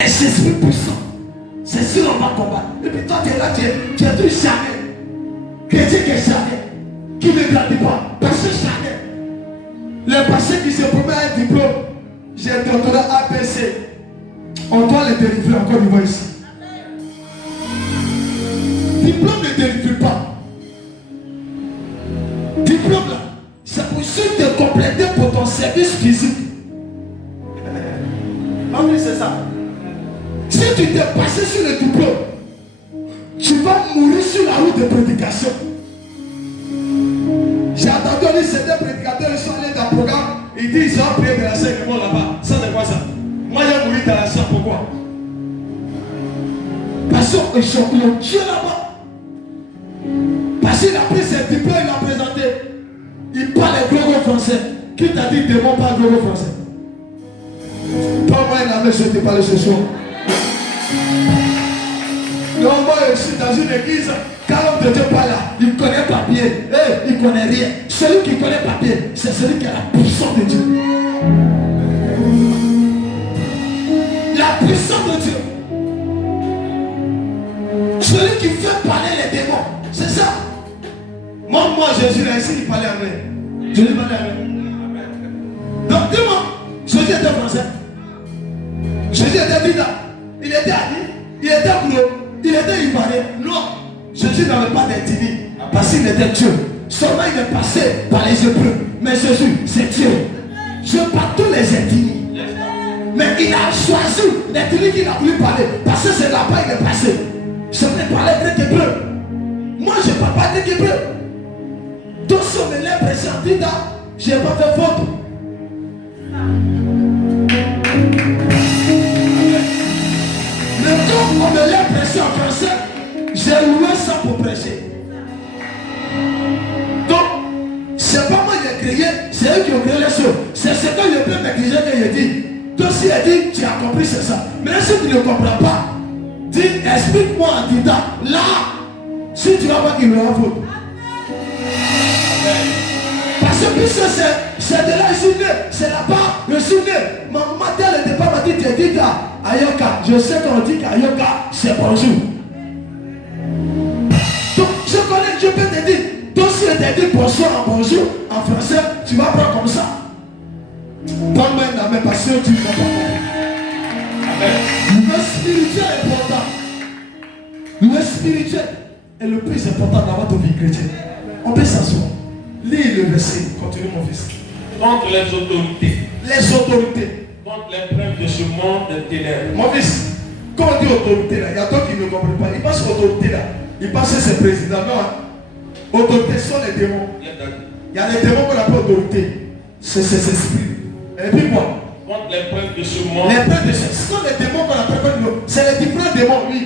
Les esprits puissants. C'est sûr on va combattre. Et puis toi tu es là, tu es tout charnel. Chrétien qui est charnel. Qui ne grandit pas. Pasteur charnel. Les pasteurs qui se promettent un diplôme. J'ai un doctorat APC. On doit le délivrer encore une fois ici. Diplôme ne délivre pas. Diplôme là, c'est pour ceux de compléter pour ton service physique. Non mais c'est ça. Si tu t'es passé sur le diplôme, tu vas mourir sur la route de prédication. J'ai entendu certains prédicateurs, ils sont allés dans le programme, ils disent ils ont prié de la l'enseignement là-bas. Ça c'est quoi ça? Moi j'ai mouru dans la salle, pourquoi? Parce qu'ils ont Dieu là-bas. Parce qu'il a pris ses diplômes, il l'a présenté. Il parle gros français. Qui t'a dit démon parle gros français? Toi, moi, il a mis, je te parle ce soir. Donc, moi, je suis dans une église. Quand l'homme de Dieu parle là, il connaît papier. Il ne connaît rien. Celui qui connaît papier, c'est celui qui a la puissance de Dieu. La puissance de Dieu. Celui qui fait parler les démons. C'est ça. Moi, Jésus là ici, il parlait anglais. Jésus parlait anglais. Donc, dis-moi, Jésus était français. Jésus était vida. Il était ami. Il était boulot. Il était ivoirien. Non. Jésus n'avait pas d'ethnie. Parce qu'il était Dieu. Seulement il est passé par les Hébreux. Mais Jésus, c'est Dieu. Je parle tous les ethnies. Mais il a choisi l'ethnie qu'il a voulu parler. Parce que c'est là-bas il est passé. Je ne parlais grec hébreu. Moi, je ne parle pas grec hébreu. Donc si on me lève présenté, je n'ai pas fait faute. Mais quand on me lève prêcher en français, j'ai loué ça pour prêcher. Donc, c'est pas moi qui ai créé, c'est eux qui ont créé les choses. C'est ce que je peux m'écrire que j'ai dit. Donc si elle dit, tu as compris, c'est ça. Mais si tu ne comprends pas, dis, explique-moi en disant, là, si tu vas voir qu'il me rend faute. Parce que puisque c'est de là, je suis né, c'est là-bas, je suis né. Ma maman, dès le départ, m'a dit, tu es dit à Ayoka. Je sais qu'on dit qu'Ayoka, c'est bonjour. Donc, je connais, je peux te dire. Donc, si je te dis bonsoir en bonjour, en français, tu vas prendre comme ça. Donne-moi une amène parce que tu ne vas pas comprendre. Le spirituel est important. Le spirituel est le plus important dans votre vie chrétienne. On peut s'asseoir. Lis le verset. Continue mon fils. Contre les autorités. Les autorités. Contre les princes de ce monde de ténèbres. Mon fils, quand on dit autorité là, il y a d'autres qui ne comprennent pas. Ils pensent qu'autorité là, ils pensent que c'est président. Non, autorité sont les démons. Il y a des démons qu'on appelle autorité. C'est ces esprits. Et puis quoi? Contre les princes de ce monde. Les princes de ce sont les démons qu'on appelle comme nous. C'est les différents démons, oui.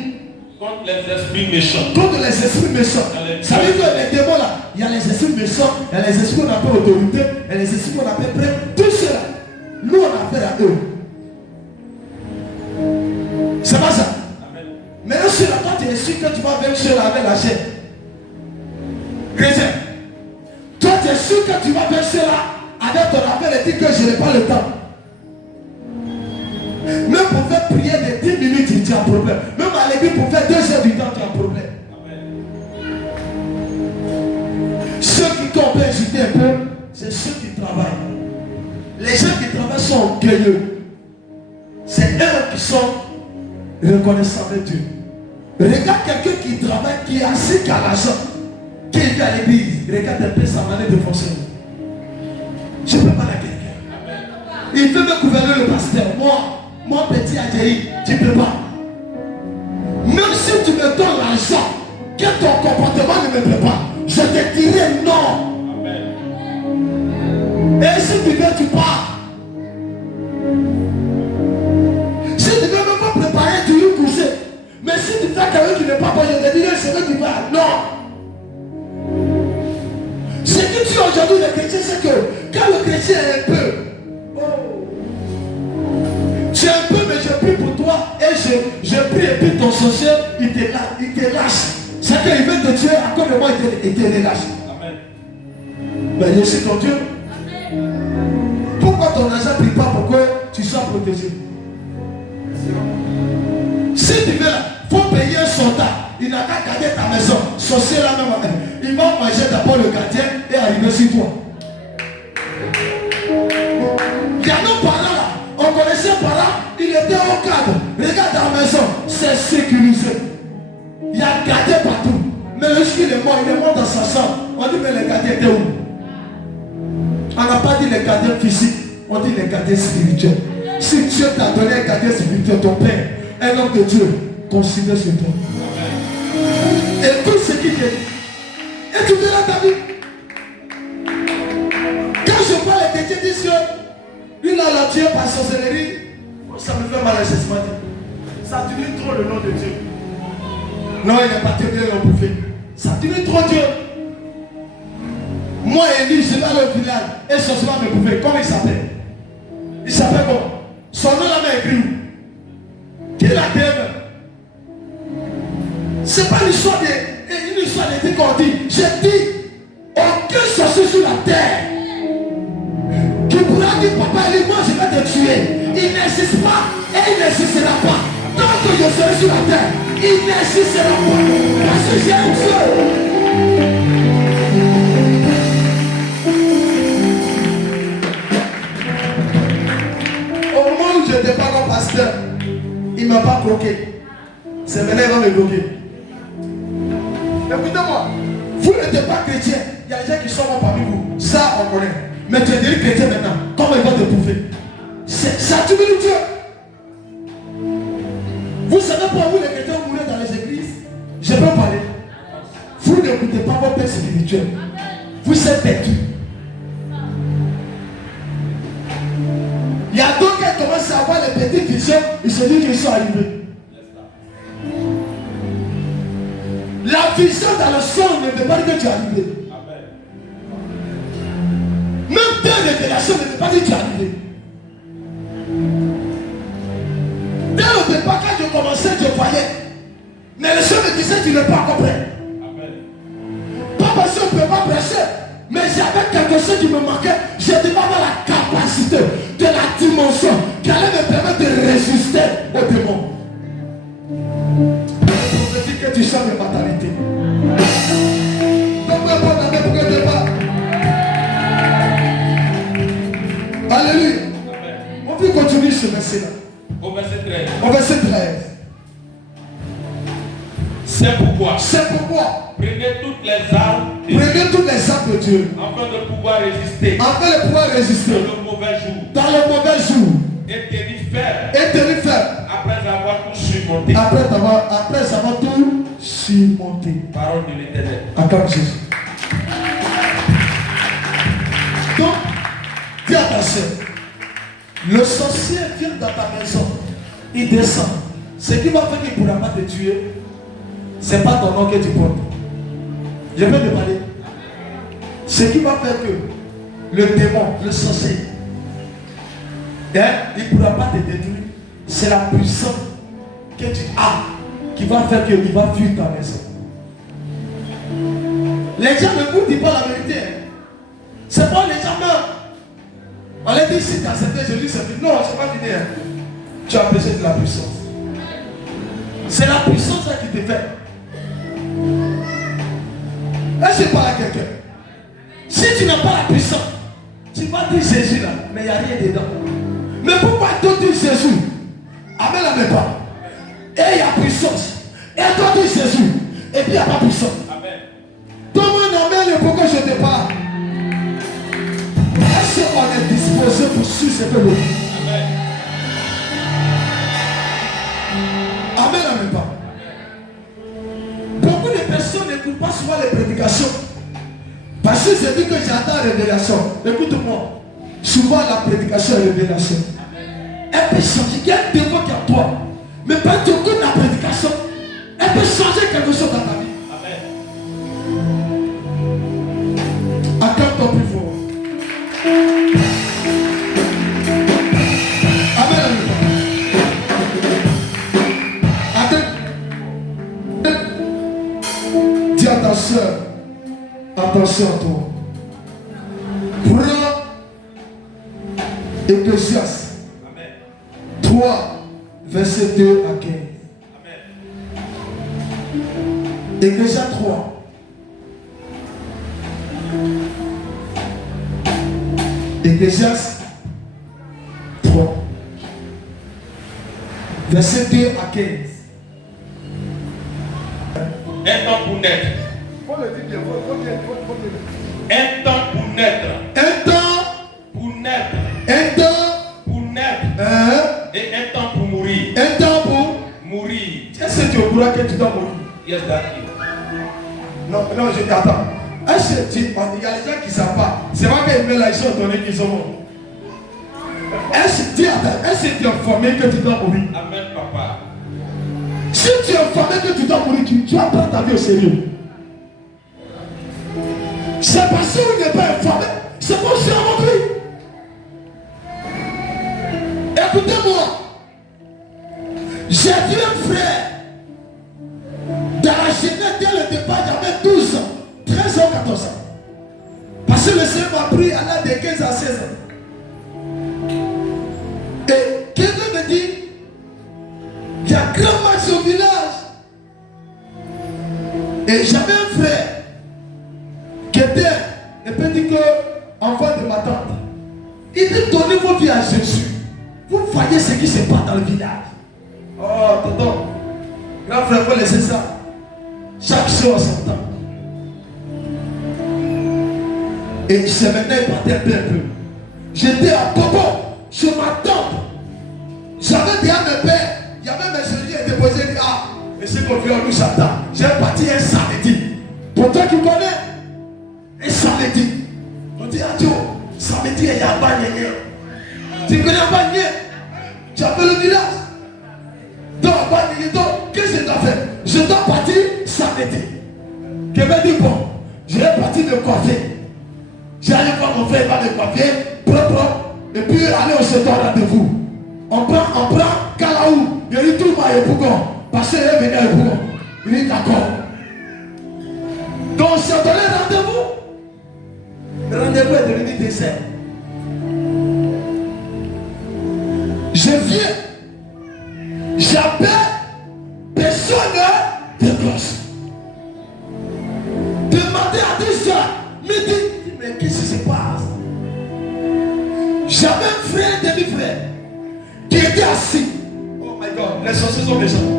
Contre les esprits méchants. Contre les esprits méchants. Ça veut dire que les démons là, il y a les esprits méchants, il y a les esprits qu'on appelle autorité, et les esprits qu'on appelle prêtres. Tout cela, nous on a affaire à eux. C'est pas ça. Maintenant sur la toi tu es sûr que tu vas vaincre cela avec la chair. Chrétien, toi tu es sûr que tu vas vaincre cela avec ton affaire et dire que je n'ai pas le temps. Même pour faire prier de 10 minutes, tu as un problème. Même à l'église, pour faire 2 heures du temps, tu as un problème. Ceux qui t'ont hésité un peu, c'est ceux qui travaillent. Les gens qui travaillent sont orgueilleux. C'est eux qui sont reconnaissants de Dieu. Regarde quelqu'un qui travaille, qui est assis qu'à l'argent, qui est à l'église. Regarde un peu sa manière de fonctionner. Je ne peux pas la quelqu'un. Il veut me gouverner le pasteur. Moi, petit Adjaï, tu ne peux pas. Même si tu me donnes l'argent, que ton comportement ne me plaît pas, je te dirai non. Amen. Et si tu veux, tu pars. Si tu veux même pas préparer, tu veux coucher. Mais si tu fais quelqu'un qui n'est pas bon, je te dirai ce que tu vas. Non. Ce que tu as aujourd'hui, le chrétien, c'est que quand le chrétien est un peu, tu es un peu, mais je prie pour toi et je prie et puis ton sorcier, il te lâche. C'est qu'il veut te tuer, à cause de moi, il te relâche. Amen. Mais je suis ton Dieu. Amen. Pourquoi ton argent ne prie pas pour que tu sois protégé? tu veux là, il faut payer un soldat. Il n'a qu'à garder ta maison. Sorcier là même, il va manger d'abord le gardien et arriver sur toi. Il y a nos parents là. On connaissait un parent, il était au cadre. Regarde la maison, c'est sécurisé. Il y a gardien partout. Mais lorsqu'il est mort dans sa chambre. On dit mais les gardiens étaient où? On n'a pas dit les gardiens physiques, on dit les gardiens spirituels. Si Dieu t'a donné un gardien spirituel, ton père, un homme de Dieu, considère sur toi. Et tout ce qu'il dit, et tu verras ta vie. Quand je vois les chrétiens disent que lui là l'a tué par sorcellerie, ça me fait mal à ce matin. Ça diminue trop le nom de Dieu. Non, il n'est pas tué, il est bouffé. Ça diminue trop Dieu. Moi et lui, je vais aller au village et ce soir me bouffer. Comment il s'appelle? Il s'appelle comment? Son nom là m'a écrit où? Qui l'a créé? C'est pas l'histoire une histoire de dit qu'on dit. J'ai dit, aucun sorcier sur la terre qui pourra dire papa et moi je vais te tuer. Il n'existe pas et il n'existera pas. Tant que je serai sur la terre, il n'existera pas. Parce que j'ai un Dieu. Au moment où je n'étais pas mon pasteur, il ne m'a pas bloqué. C'est maintenant il va me bloquer. Écoutez-moi, vous n'êtes pas chrétien. Il y a des gens qui sont bons parmi vous. Ça, on connaît. Mais tu es devenu chrétien maintenant. Comment il va te bouffer? Ça diminue Dieu. Vous savez pour vous les chrétiens vous mourrez dans les églises. Je peux parler. Vous n'écoutez pas votre père spirituel. Vous êtes têtus. Il y a d'autres qui commencent à avoir les petites visions. Ils se disent qu'ils sont arrivés. La vision dans le son ne veut pas dire que tu es arrivé. Même tes révélations ne veut pas dire que tu es arrivé. Dès le départ, quand je commençais, je voyais. Mais le Seigneur me disait, tu n'es pas encore prêt. Pas parce qu'on ne peut pas prêcher. Mais j'avais quelque chose qui me manquait. Je devais avoir la capacité de la dimension qui allait me permettre de résister aux démons. Je que tu changes de mentalité. Donc, pourquoi tu pas? Alléluia. On peut continuer ce verset-là. Au verset 13. Au verset 13. C'est pourquoi. Prenez toutes les armes. Prenez toutes les armes de Dieu. Afin de pouvoir résister. Dans le mauvais jour. Dans le mauvais jour. Et tenir ferme. Après avoir tout surmonté. Après avoir tout surmonté. Parole de l'Éternel. Acclame Jésus. Donc, dis attention. Le sorcier vient dans ta maison. Il descend. Ce qui va faire qu'il ne pourra pas te tuer, ce n'est pas ton nom que tu portes. Je peux te parler. Ce qui va faire que le démon, le sorcier, il ne pourra pas te détruire. C'est la puissance que tu as qui va faire qu'il va fuir ta maison. Les gens ne vous disent pas la vérité. C'est pas les gens meurent. On les dit si tu as accepté Jésus, c'est fini. Non, c'est pas fini. Tu as besoin de la puissance. C'est la puissance qui te fait. Est-ce que je parle à quelqu'un? Si tu n'as pas la puissance, tu vas dire Jésus là, mais il n'y a rien dedans. Mais pourquoi toi dis Jésus? Amen, la même pas. Et il y a puissance. Et toi dis Jésus. Et puis il n'y a pas puissance. Amen. Tout le monde amène pourquoi je te parle. Est-ce qu'on est disposé pour suivre cette loi? Amen. Amen, la même pas. Beaucoup de personnes n'écoutent pas souvent les prédications. Parce que c'est dit que j'attends la révélation. Écoute-moi. Souvent la prédication est révélation. Elle peut changer. Il y a un démon qui est en toi. Mais pas tu écoutes la prédication. Elle peut changer quelque chose dans ta vie. Amen. Acclame ton plus fort. Amen. Dis attention. Attention à toi. Prends Ecclésiaste 3, verset 2 à 15. Amen. Ecclésias 3. Ecclésias 3. Verset 2 à 15. Un temps pour naître. Faut le dire bien, faut dire. Un temps pour naître. Un temps Pour naître. Un temps Pour naître. Et un temps pour mourir. Un temps pour Mourir. Est-ce que tu es au courant que tu dois mourir? Yes, daddy. Non, je t'attends. Est-ce que il y a des gens qui ne savent pas. C'est vrai qu'ils mettent la chose donnée qu'ils sont morts. Est-ce que tu es informé que tu dois mourir? Amen, papa. Si tu es informé que tu dois mourir, tu vas prendre ta vie au sérieux. C'est parce que vous n'êtes pas informé. C'est pour ça que je écoutez-moi. J'ai vu un frère dans la jeunesse dès le départ, j'avais 12 ans, 13 ans, 14 ans. Parce que le Seigneur m'a pris à l'âge de 15 à 16 ans. Et quelqu'un me dit, il y a un grand match au village. Et j'avais un frère qui était un petit enfant de ma tante. Il dit, donnez vos vies à Jésus. Vous voyez ce qui se passe dans le village. Oh, tonton, grand frère, il faut laisser ça. Chaque chose en son temps. Et c'est maintenant, il partait un peu. J'étais à Bobo, chez ma tante. J'avais dit à mes pères, il y avait mes jeunes qui étaient posés, il dit, ah, monsieur Confiant, nous s'attend. J'ai parti un samedi. Pour toi qui connais, un samedi. On dit, adieu, samedi, il y a un bagné. Tu connais un bagné? Tu appelles le village. Donc, qu'est-ce que je dois faire? Je dois partir samedi. Quelqu'un dit, bon, je vais partir me coiffer. J'allais voir mon frère, il va me coiffer, propre, et puis aller au secteur rendez-vous. On prend Kalaou, il dit tout ma Epougon, parce qu'il est venu à Epougon. Il dit d'accord. Donc, on s'est donné rendez-vous. Le rendez-vous est devenu dessert. Je viens. J'appelle personne de cloche. Demandez à des gens, me dit, mais qu'est-ce qui se passe? J'avais un frère, un demi-frère, qui était assis. Oh my God, les sorciers sont méchants.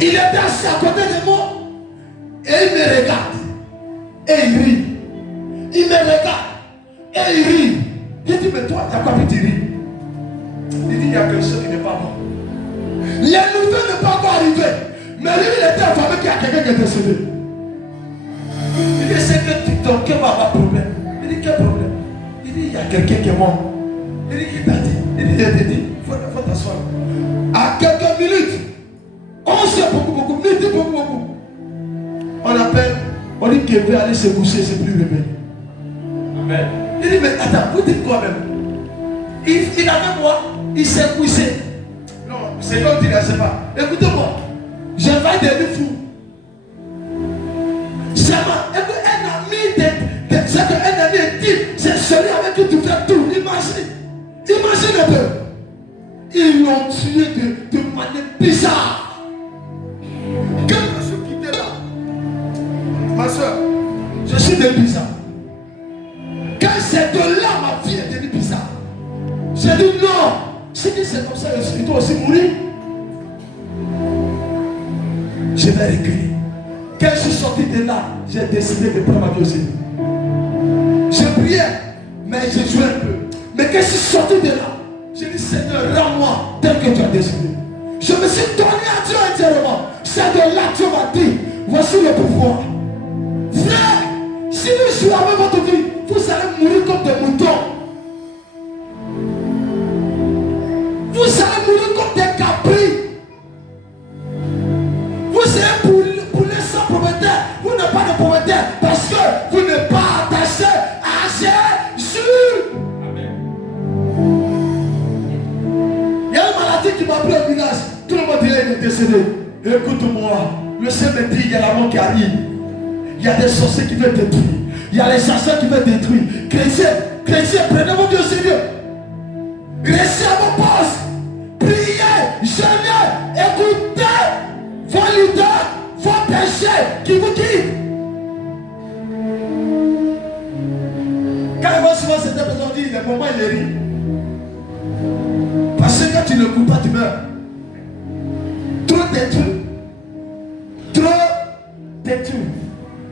Il était assis à côté de moi et il me regarde. Et il rit. Il me regarde et il rit. Il dit, mais toi, tu as quoi que tu ris? Il dit, il y a quelque chose qui n'est pas bon. Les nouvelles ne peuvent pas arriver. Mais lui, il était informé qu'il y a quelqu'un qui est décédé. Il dit, c'est que ton cœur va avoir problème. Il dit, quel problème? Il dit, il y a quelqu'un qui est mort. Il dit, qui t'a dit? Il dit, il t'a dit, il faut t'asseoir. À quelques minutes, on sait beaucoup, minutes, beaucoup. On appelle, on dit qu'il veut aller se coucher, c'est plus réveillé. Amen. Il dit, mais attends, vous dites quoi même? Il avait moi, il s'est couché. Non, c'est comme tu ne sais pas. Écoutez-moi, je vais devenir fou. C'est un ami c'est un ami intime, c'est celui avec qui tu fais tout. Imagine un peu. Ils l'ont tué de manière bizarre. Quand je suis quitté là, ma soeur, je suis devenu bizarre. Quand c'est de là, ma vie est devenue bizarre. J'ai dit non. Si c'est comme ça, il doit aussi mourir. Je vais reculer. Quand je suis sorti de là, j'ai décidé de prendre ma vie aussi. Je priais, mais je jouais un peu. Mais quand je suis sorti de là, j'ai dit Seigneur, rends-moi tel que tu as décidé. Je me suis donné à Dieu entièrement. C'est de là que Dieu m'a dit, voici le pouvoir. Frère, si vous jouez avec votre vie, vous allez mourir comme des moutons. Vous allez mourir comme des capris. Vous allez pouler sans propriétaire. Vous n'êtes pas de propriétaire parce que vous n'êtes pas attaché à Jésus. Amen. Il y a une maladie qui m'a pris au village. Tout le monde dirait qu'il est décédé. Écoute-moi. Le Seigneur me dit il y a la mort qui arrive. Il y a des sorciers qui veulent détruire. Il y a les chasseurs qui veulent détruire. Chrétiens, prenez vos Dieu au sérieux. Restez à vos postes. Priez, jeûnez, écoutez vos leaders, vos péchés. qui vous quitte. Quand il va souvent cette personne dit, le moment il est rit. Parce que quand tu ne coupes pas, tu meurs. Trop détruit. Trop détruit.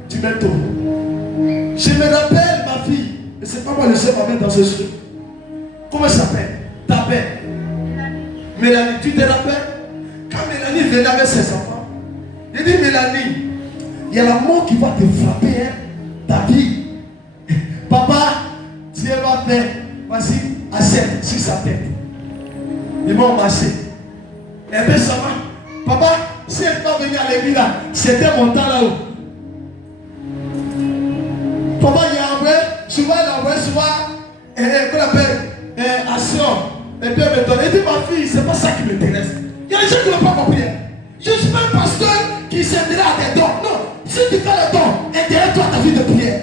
Tu mets tout. Je me rappelle ma fille. Et c'est pas moi le seul à mettre dans ce jeu. Comment elle s'appelle? Ta belle. Mélanie, tu te rappelles? Quand Mélanie venait avec ses enfants, il dit Mélanie, il y a la mort qui va te frapper, hein, ta vie. Papa, Dieu va faire, voici, assiette sur sa tête. Ils vont marcher. Et bien ça va. Papa, si elle va venir à l'église là, c'était mon temps là-haut. Papa, il y a un vrai, souvent, qu'on appelle, action. Et puis elle me donne. Elle dit, ma fille, c'est pas ça qui m'intéresse. Il y a des gens qui n'ont pas compris. Je ne suis pas un pasteur qui s'intéresse à tes dons. Non, si tu fais le don, intéresse-toi à ta vie de prière.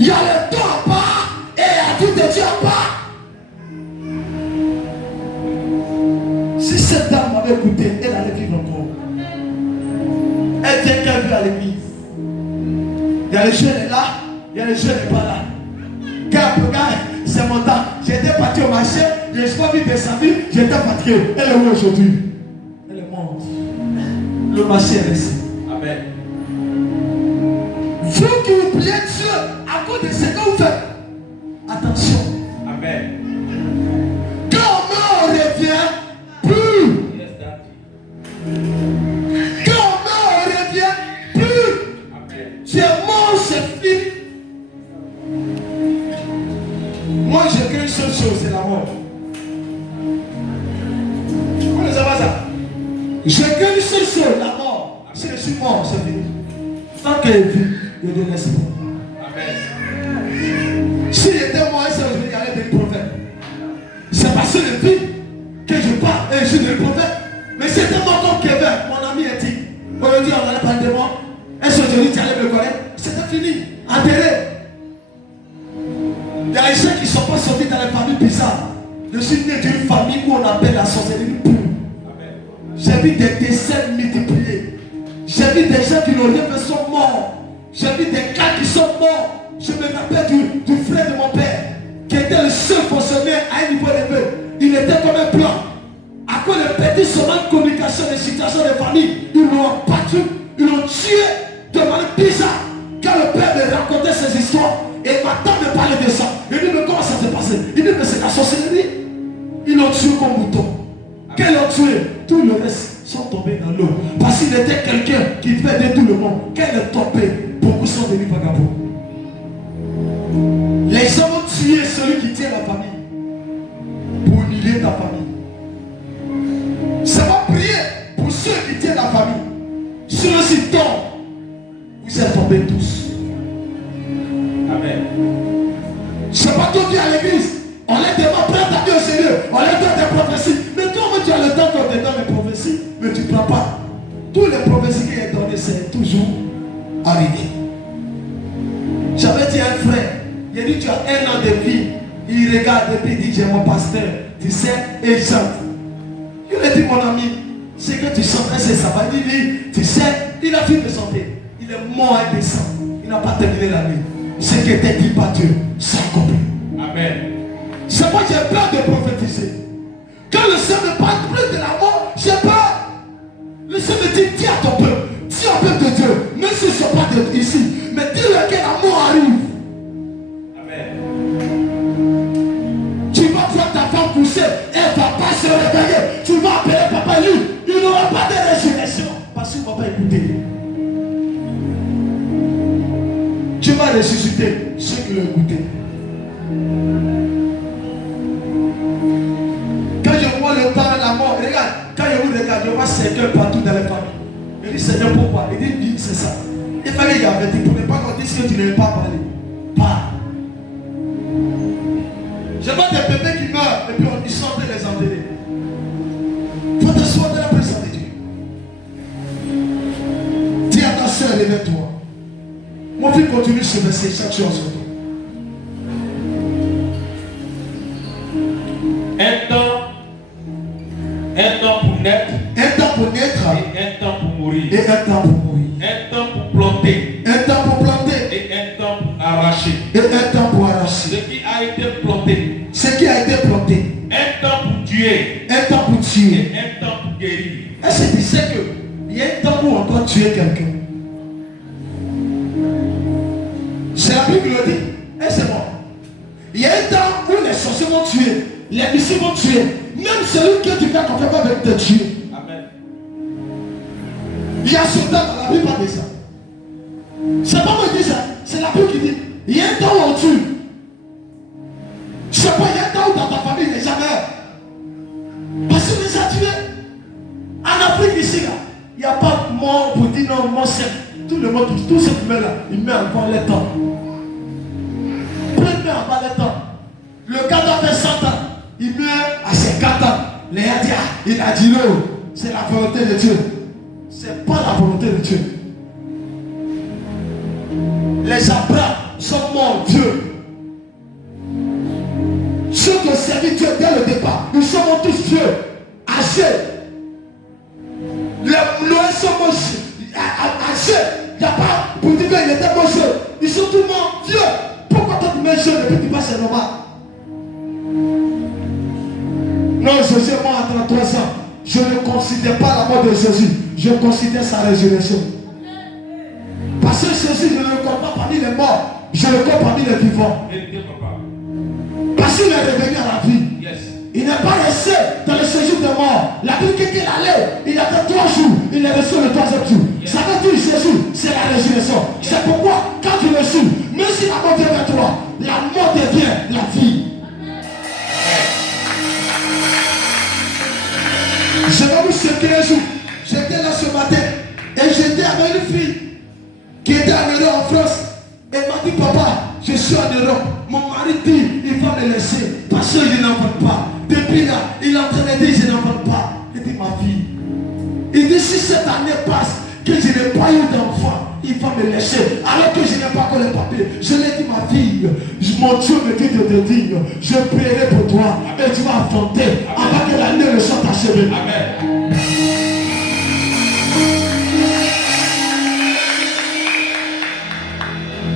Il y a le don en bas et la vie de Dieu en bas. Si cette dame m'avait écouté, elle allait vivre encore. Elle vient qu'elle vit à l'église. Il y a le jeune est là, il y a le jeune n'est pas là. Regarde, c'est mon temps. J'étais parti au marché, je n'ai pas vu de sa vie, j'étais fatigué. Elle est où aujourd'hui? Elle est morte. Le marché est resté. Amen. Vous qui vous priez Dieu à cause de ce que vous faites, attention. Amen. Quand on revient plus. Quand on revient plus. Amen. Tu es mort, c'est fini. Moi, je crains une seule chose, c'est la mort. Vous ne savez pas ça? Je crains une seule chose, la mort. Si je suis mort, c'est fini. Tant qu'elle est vue, je ne laisse pas. Amen. Si j'étais mort, c'est aujourd'hui qu'il y avait des prophètes. C'est parce que depuis que je parle et je suis le prophète. Mais c'était mort comme Kevin, mon ami éthique. Aujourd'hui, on n'allait pas de mort. Est-ce que aujourd'hui tu allais me connaître? C'était fini, enterré. Il y a des gens qui ne sont pas sortis dans les familles bizarres. Je suis né d'une famille où on appelle la sorcellerie pure. J'ai vu des décès multipliés. J'ai vu des gens qui n'ont rien fait sont morts. J'ai vu des cas qui sont morts. Je me rappelle du frère de mon père, qui était le seul fonctionnaire à un niveau élevé. Il était comme un plan. À cause de petits seulement de communication, des situations de famille, ils l'ont battu, ils l'ont tué de manière bizarre. Quand le père me racontait ces histoires, et ma tante me parlait de ça, il dit, mais comment ça s'est passé? Il dit, mais c'est la sorcellerie. Ils l'ont tué comme mouton. Qu'ils l'ont tué, tout le reste sont tombés dans l'eau. Parce qu'il était quelqu'un qui devait aider tout le monde. Quand il est tombé, beaucoup sont devenus vagabonds. Les gens ont tué celui qui tient la famille pour humilier ta famille. Ça va prier pour ceux qui tiennent la famille. Ceux-ci tombent, vous êtes tombés tous. Amen. C'est pas tout dit à l'église. On les demande, prends ta vie au sérieux. On les donne des prophéties. Mais comme tu as le temps qu'on te donne les prophéties, mais tu ne prends pas. Toutes les prophéties qu'il est donné, c'est toujours arrivé. J'avais dit à un frère, il a dit, tu as 1 an de vie. Il regarde et puis il dit, j'ai mon pasteur. Tu sais, et il chante. Il a dit, mon ami, c'est que tu chantais, c'est ça. Il dit, tu sais, il a fini de chanter. Il est mort et descend. Il n'a pas terminé la nuit. Ce qui était dit par Dieu, c'est accompli. Amen. C'est moi qui j'ai peur de prophétiser. Quand le Seigneur me parle plus de la mort, j'ai peur. Le Seigneur me dit, dis à ton peuple, dis au peuple de Dieu, même s'ils ne sont pas ici, mais dis-leur que la mort arrive. Amen. Tu vas voir ta femme coucher, elle ne va pas se réveiller. Tu vas appeler papa lui, il n'aura pas de résurrection. Parce qu'il ne va pas écouter. Tu vas ressusciter ceux qui l'ont écouté. Quand je vois le temps de la mort, regarde, quand je vous regarde, je vois Seigneur partout dans les familles. Je dis Seigneur, pourquoi? Il dit, c'est ça. Il fallait y avertir pour ne pas qu'on dise que tu n'avais pas parlé. Pas. Je vois des bébés qui meurent et puis ils sortent les enterrer. Il faut t'asseoir de la présence de Dieu. Dis à ta soeur, réveille-toi. Mon fils continue ce verset chaque jour sur toi. Un temps pour naître Un temps pour naître et un temps pour mourir. et un temps pour mourir. Un temps pour planter. Un temps pour planter. Et un temps pour arracher. Et un temps pour arracher. Ce qui a été planté. Ce qui a été planté. Un temps pour tuer. Un temps pour tuer. Et un temps pour guérir. Est-ce que tu sais qu'il y a un temps où on doit tuer quelqu'un? C'est la Bible qui le dit. Et c'est bon. Il y a un temps où les sorciers vont tuer. Les mystiques vont tuer. Même celui que tu fais confiance avec te tuer. Amen. Il y a ce temps dans la Bible de ça. C'est pas moi qui dis ça. C'est la Bible qui dit. Il y a un temps où on tue. Je sais pas, il y a un temps où dans ta famille les gens meurent. Parce qu'on les a tués. En Afrique ici, là, il n'y a pas de mort pour dire non, moi c'est. Tout le monde, tout ce qui meurt là, il met encore le temps. Plein met encore le temps. Le gars doit faire 100 ans. Il meurt à ses 4 ans. Les gars disent, il a dit non. C'est la volonté de Dieu. C'est pas la volonté de Dieu. Les Abraham sont morts vieux. Ceux qui ont servi Dieu dès le départ, ils sont morts tous vieux, âgés. Les Noé sont morts âgés. Il n'y a pas pour dire qu'il était mort jeune. Ils sont tous morts vieux. Pourquoi toi tu mets jeune et puis tu passes c'est normal? Non, Jésus est mort à 33 ans. Je ne considère pas la mort de Jésus. Je considère sa résurrection. Parce que Jésus, je ne le compte pas parmi les morts. Je le compte parmi les vivants. Parce qu'il est revenu à la vie. Yes. Il n'est pas resté dans le séjour des morts. La Bible dit qu'il allait. Il a fait 3 jours. Il est resté le 3e jour. Yes. Ça veut dire Jésus, c'est la résurrection. Yes. C'est pourquoi, quand tu le suis, même si la mort vient vers toi, la mort devient la vie. Je vais vous citer un jour. J'étais là ce matin et j'étais avec une fille qui était en Europe, en France. Elle m'a dit, papa, je suis en Europe. Mon mari dit, il va me laisser parce que je n'en veux pas. Depuis là, il est en train de dire, je n'en veux pas. Il dit, ma fille. Il dit, si cette année passe, que je n'ai pas eu d'enfant, il va me laisser. Alors que je n'ai pas encore les papiers. Je lui ai dit, ma fille, mon Dieu me dit de te dire, je prierai pour toi et tu vas affronter avant que l'année ne soit achevée. Amen.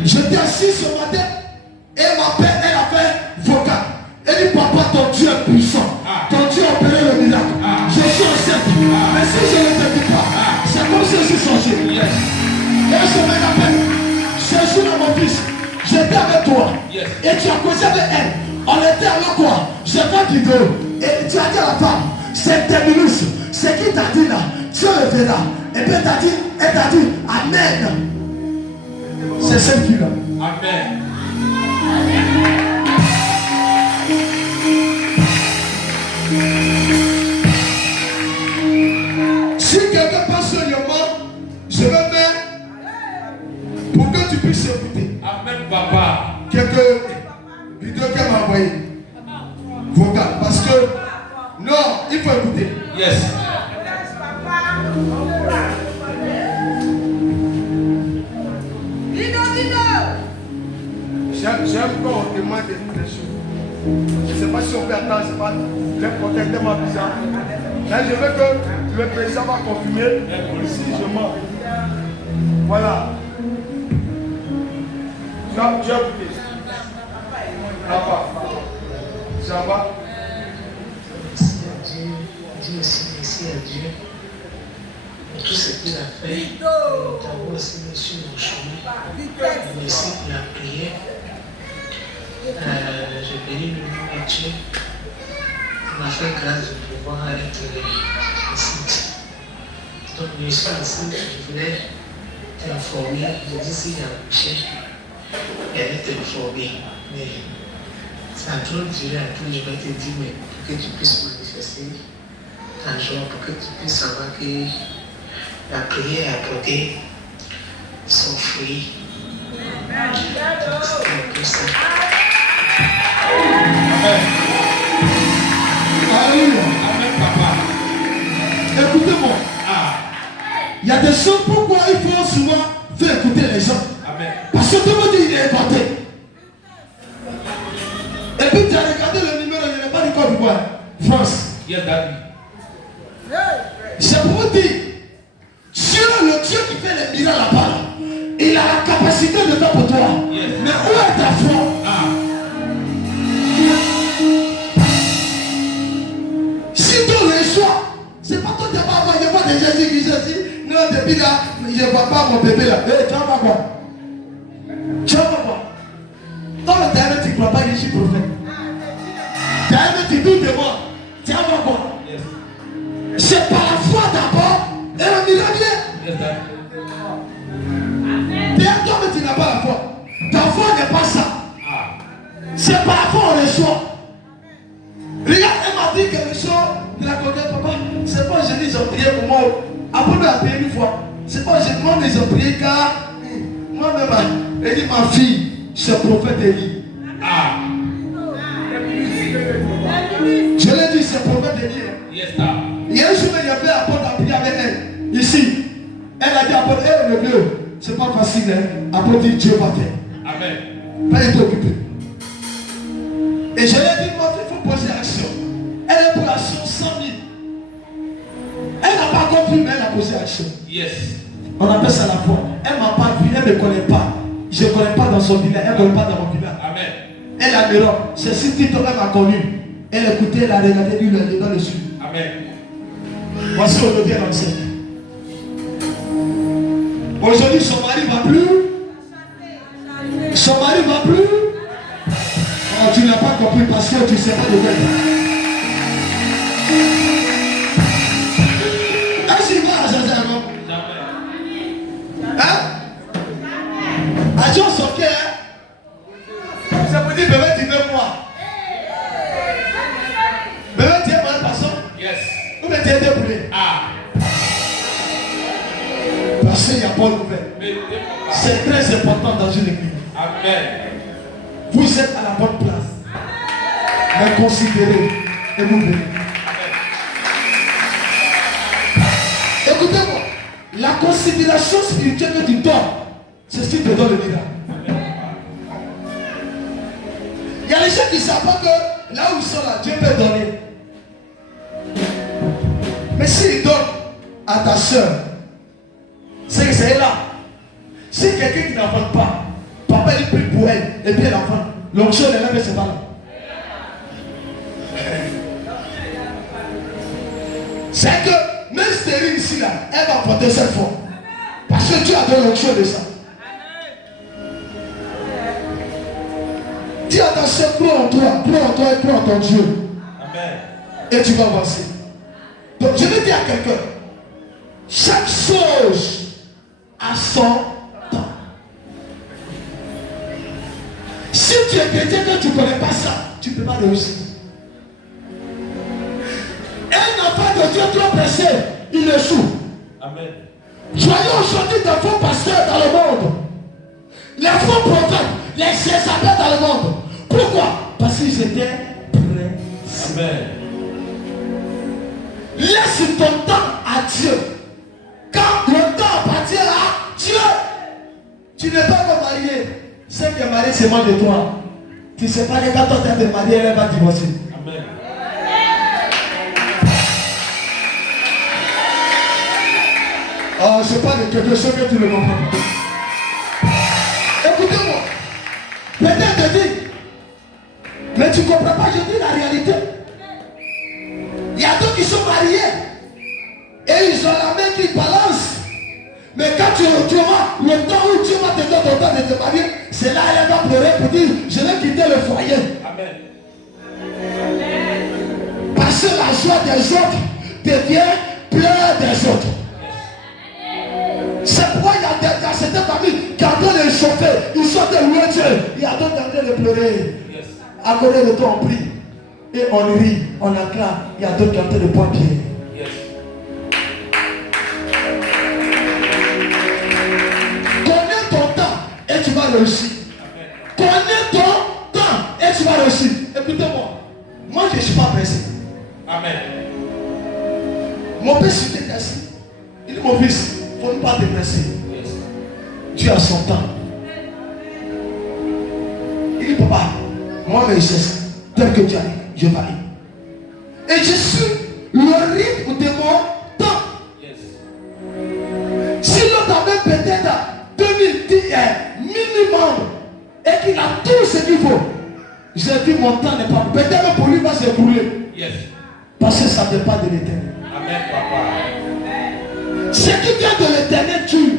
J'étais assis ce matin et ma père, elle a fait vocal. Elle dit, papa, ton Dieu est puissant. Ton Dieu a opéré le miracle. Je suis enceinte. Mais si je ne te dis pas, c'est comme si je suis changé. Et je me rappelle, Jésus dans mon fils, j'étais avec toi. Et tu as causé avec elle. On était avec quoi? J'ai fait vidéo. Et tu as dit à la femme, c'est terminus. C'est qui t'a dit là? Dieu le verra. Et puis elle t'a dit, Amen. C'est celle qui là. Amen. Si quelqu'un passe sur le mot, je vais mettre pour que tu puisses écouter. Amen, papa. Quelques vidéos qu'elle m'a envoyées. Vocal. Parce que, non, il faut écouter. Yes. J'aime quand on demande des choses. Je ne sais pas si on peut attendre, c'est pas les protèges tellement bizarres. Là, je veux que le président va confirmer si je mens. Voilà. Tu as écouté. Là-bas. Ça va. Dis aussi merci à Dieu pour tout ce qu'il a fait. Nous aussi sur mon chemin. Merci pour la prière. Je bénis le nom de Dieu. Il m'a fait grâce de pouvoir être ici. Donc, je suis ici, je voulais t'informer. Je dis s'il y a un péché, elle est t'informer. Mais ça a trop duré à tout. Je vais te dire, mais pour que tu puisses manifester ta joie, pour que tu puisses savoir que la prière a apporté son fruit. Donc, c'était un peu ça. Amen. Alléluia. Amen, papa. Écoutez-moi. Il y a des choses pourquoi il faut souvent faire écouter les gens. Amen. Parce que tout le monde dit qu'il est inventé. Et puis tu as regardé le numéro, il n'est pas du Côte d'Ivoire. France. Yes, daddy. C'est pour vous dire, Dieu, le Dieu qui fait les miracles c'est pas toi qui vas avoir, il n'y a pas de Jésus qui dit, non, depuis là, je ne vois pas mon bébé là. Tu vas voir quoi? Tu vas voir quoi? Toi, le dernier, tu ne crois pas que je suis prophète. Dernier, tu doutes de moi. Tu vas voir quoi? C'est par la foi d'abord et on ira bien. Bien, toi, mais tu n'as pas la foi. Ta foi n'est pas ça. C'est par la foi on reçoit. Regarde, elle m'a dit quelque chose. Il a dit, papa, c'est pas je dis, ils ont prié pour moi. Après, elle a prié une fois. C'est pas je demande, ils ont prié car moi-même, elle dit, ma fille, c'est le prophète Élie. Je l'ai dit, c'est le prophète Élie. Il y a un jour, il y avait un pote à prier avec elle. Ici. Elle a dit à Paul, le vieux, c'est pas facile, hein. Après, dit Dieu va faire. Amen. Pas être occupé. Et je lui ai dit, il faut poser action. Elle est pour l'action 100 000. Elle n'a pas compris, mais elle a posé action. Yes. On appelle ça la foi. Elle ne m'a pas vu, elle ne me connaît pas. Je ne connais pas dans son village, elle ne connaît pas dans mon village. Amen. Elle a l'erreur. C'est si Tito elle m'a connu. Elle écoutait, elle a regardé, lui, le regard dessus. Amen. Voici aujourd'hui, elle enseigne. Aujourd'hui, son mari ne va plus. Son mari ne va plus. Oh, tu n'as pas compris parce que tu ne sais pas de quoi. Est-ce qu'il va à Zaza, non? Hein? Adieu, son cœur. Ça vous dit, bébé, tu veux moi? Bébé, tu es mal passant? Yes. Ou bien tu es déboulé? Parce qu'il n'y a pas de nouvelle. C'est très important dans une église. Amen. Vous êtes à la bonne place. Mais considérez et vous venez. Écoutez-moi. La considération spirituelle que tu donnes, c'est ce qui te donne le miracle. Il y a des gens qui ne savent pas que là où ils sont là, Dieu peut donner. Mais s'il donne à ta soeur, c'est que c'est là. Si quelqu'un qui n'enfante pas, papa il prie pour elle, et puis elle enfante. L'onction est là, mais c'est pas là. C'est que même stérile ici là, elle va porter cette fois. Parce que Dieu a donné l'onction de ça. Dis à ta soeur, crois en toi et crois en ton Dieu. Amen. Et tu vas avancer. Donc je vais dire à quelqu'un, chaque chose a son temps. Si tu es chrétien que tu ne connais pas ça, tu ne peux pas réussir. Un enfant de Dieu trop pressé, il échoue. Amen. Soyons aujourd'hui de faux pasteurs dans le monde. Les faux prophètes, les Jézabel dans le monde. Pourquoi? Parce qu'ils étaient prêts. Amen. Laisse ton temps à Dieu. Quand le temps appartient à Dieu, tu n'es pas comme marié. Celle qui est mariée, c'est moi de toi. Tu ne sais pas que quand toi tu es marié, elle va divorcer. Amen. Oh, je parle de quelque chose que tu ne comprends pas. Écoutez-moi. Peut-être te dit, mais tu ne comprends pas, je dis la réalité. Il y a d'autres qui sont mariés et ils ont la main qui balance. Mais quand tu auras le temps où Dieu va te donner le temps de te marier, c'est là qu'elle va pleurer pour dire, je vais quitter le foyer. Amen. Parce que la joie des autres devient pleurs des autres. C'est pourquoi il y a dans certaines familles qui ont de chauffer, ils sont de louer Dieu. Il y a d'autres qui ont de pleurer. Yes. À côté de toi, on prie. Et on rit, on acclame. Il y a d'autres qui ont de boire bien. Yes. Connais ton temps et tu vas réussir. Amen. Connais ton temps et tu vas réussir. Écoutez-moi. Moi, je ne suis pas pressé. Amen. Mon père s'était assis. Il dit, mon fils, il ne faut pas te presser. Yes. Dieu a son temps. Il dit, papa, moi, mais je sais ça. Tel que tu as dit, je vais aller. Et je suis le rythme de mon temps. Yes. Si l'autre avait peut-être 2010 minimum et qu'il a tout ce qu'il faut, j'ai dit mon temps n'est pas. Peut-être même pour lui va s'écrouler. Yes. Parce que ça ne dépend de l'éternel. Amen. Amen, papa. Ce qui vient de l'éternel tue.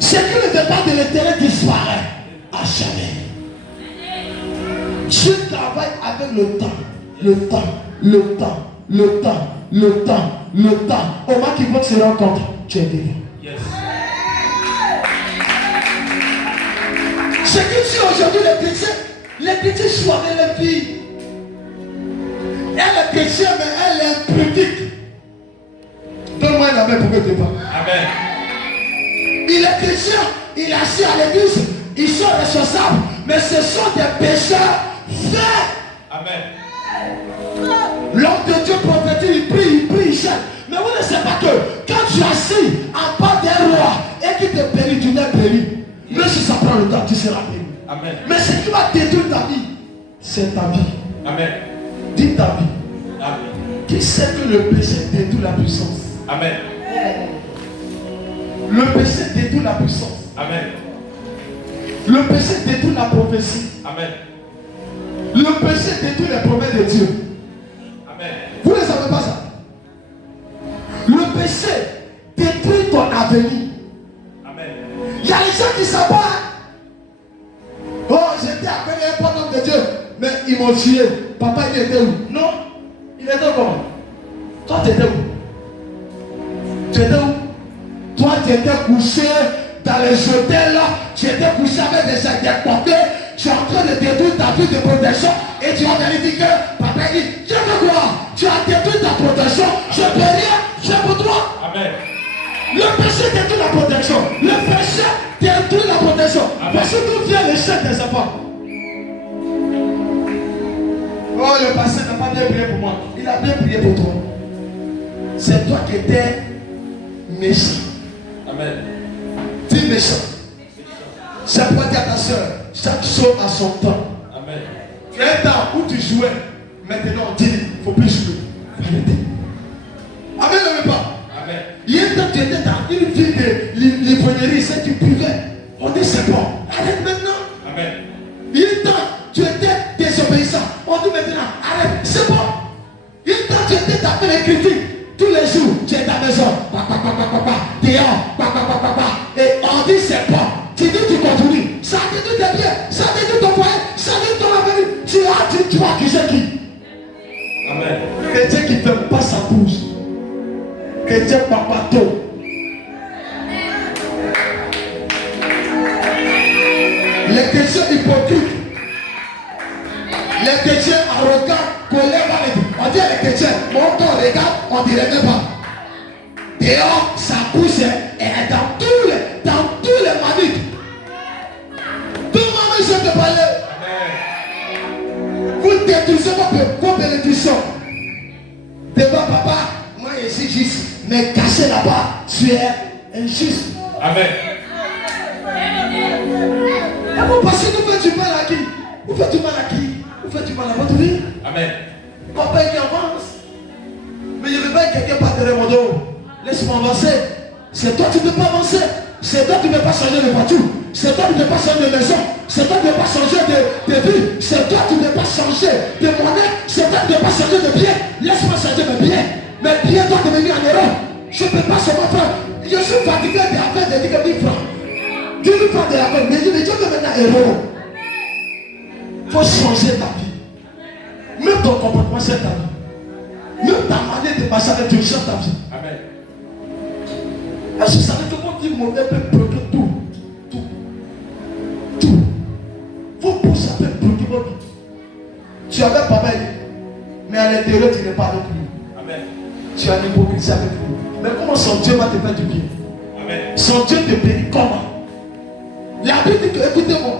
Ce qui ne vient pas de l'éternel disparaît à jamais. Dieu travaille avec le temps. Le temps. Au moment qu'ils vont se rencontrer, tu es vivant. Yes. Ce qui tue aujourd'hui les chrétiens choisissent les filles. Elle est chrétienne, mais elle est impudique. Donne-moi une main pour que tu parles. Amen. Il est chrétien, il est assis à l'église, ils sont responsables, mais ce sont des pécheurs faits. Amen. L'homme de Dieu prophétise, il prie, il chante. Mais vous ne savez pas que quand tu es assis en bas d'un roi et qu'il te périt, tu n'es péri. Même si ça prend le temps, tu seras péri. Amen. Mais ce qui va détruire ta vie, c'est ta vie. Amen. Dis ta vie. Amen. Qui sait que le péché détruit la puissance? Amen. Le péché détruit la puissance. Amen. Le péché détruit la prophétie. Amen. Le péché détruit les promesses de Dieu. Amen. Vous ne savez pas ça? Le péché détruit ton avenir. Amen. Il y a les gens qui savent pas. Oh, j'étais appelé un bon homme de Dieu, mais ils m'ont tué. Papa, il était où? Non, il était comment? Toi, tu étais où? Tu étais où? Toi, tu étais couché dans les hôtels, tu étais couché avec des portés, tu es en train de détruire ta vie de protection et tu as vérifié que papa dit, tu veux quoi? Tu as détruit ta protection, je peux rien, c'est pour toi. Amen. Le péché détruit la protection. Le péché détruit la protection. Parce que d'où vient l'échec des enfants? Oh, le passé n'a pas bien prié pour moi. Il a bien prié pour toi. C'est toi qui étais méchant. Amen. Dis méchant. C'est pour dire à ta soeur, chaque chose a son temps. Amen. Tu as un temps où tu jouais. Maintenant, on dit, il ne faut plus jouer. Il faut arrêter. Amen, ne veut pas. Amen. Il y a un temps tu étais dans une vie de l'ivrognerie, c'est tu buvais. On dit c'est bon. Arrête maintenant. Amen. Il y a un temps tu étais désobéissant. On dit maintenant arrête. C'est bon. Il y a un temps tu étais dans les critiques. Tous les jours, tu es à la maison. Dehors. Et on dit c'est bon. Tu dis tu continues. Ça détruit tes biens. Ça détruit ton foyer. Ça détruit ton avenir. Tu vas accuser qui? Amen. Quelqu'un qui ne fait pas sa bouche. Chrétien papato. Les chrétiens hypocrites. Les chrétiens arrogants, colère, on dit les chrétiens, mon corps regarde, on dirait même pas. Dehors, sa bouche est dans tous les manites. Tout le monde je te parler. Vous détruisez vos bénédictions. Devant papa, moi je suis juste. Mais caché là-bas, tu es injuste. Amen. Et vous pensez que vous faites du mal à qui? Vous faites du mal à qui? Vous faites du mal à votre vie? Amen. Papa qui avance. Mais je ne veux pas que quelqu'un parte derrière mon dos. Laisse-moi avancer. C'est toi qui ne peux pas avancer. C'est toi qui ne peux pas changer de voiture. C'est toi qui ne peux pas changer de maison. C'est toi qui ne peux pas changer de vie. C'est toi qui ne peux pas changer de monnaie. C'est toi qui ne peux pas changer de bien. Laisse-moi changer mes biens. Mes biens doivent devenir en euros. Je ne peux pas seulement faire. Je suis fatigué de la fête de 10 francs. 10 000 francs de la fête. Mais je me dis que maintenant euros. Il faut changer ta vie. Même ton comportement, c'est ta vie. Même ta manière de passer avec Dieu, c'est ta vie. Amen. Est-ce que vous savez que votre vie mauvais peut bloquer tout? Tout. Vos bouches peuvent bloquer votre vie. Tu avais pas mal, mais à l'intérieur, tu n'es pas avec lui. Amen. Tu as l'hypocrisie avec lui. Mais comment son Dieu va te faire du bien? Amen. Son Dieu te bénit comment? La Bible dit que, écoutez-moi,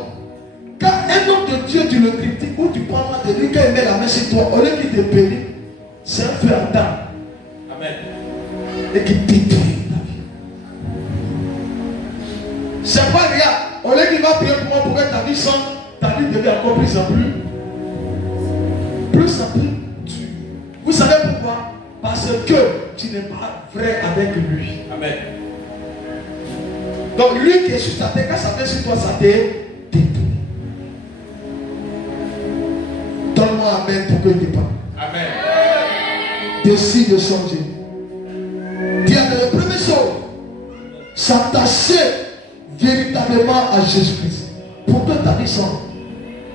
quand un homme de Dieu, tu le critiques ou tu parles mal de lui, quand il met la main sur toi, au lieu qu'il te bénit, c'est un feu en temps. Amen. Et qui détruit ta vie. C'est pas rien. Au lieu qu'il va prier pour moi pour que ta vie sonne, ta vie devient encore plus en plus. Plus en plus. Vous savez pourquoi? Parce que tu n'es pas vrai avec lui. Amen. Donc lui qui est sur ta tête, quand ça vient sur toi, ça te détruit. Donne-moi amen pour que tu parles. Amen. Décide de changer. s'attacher véritablement à Jésus-Christ. Pour que ta vie soit,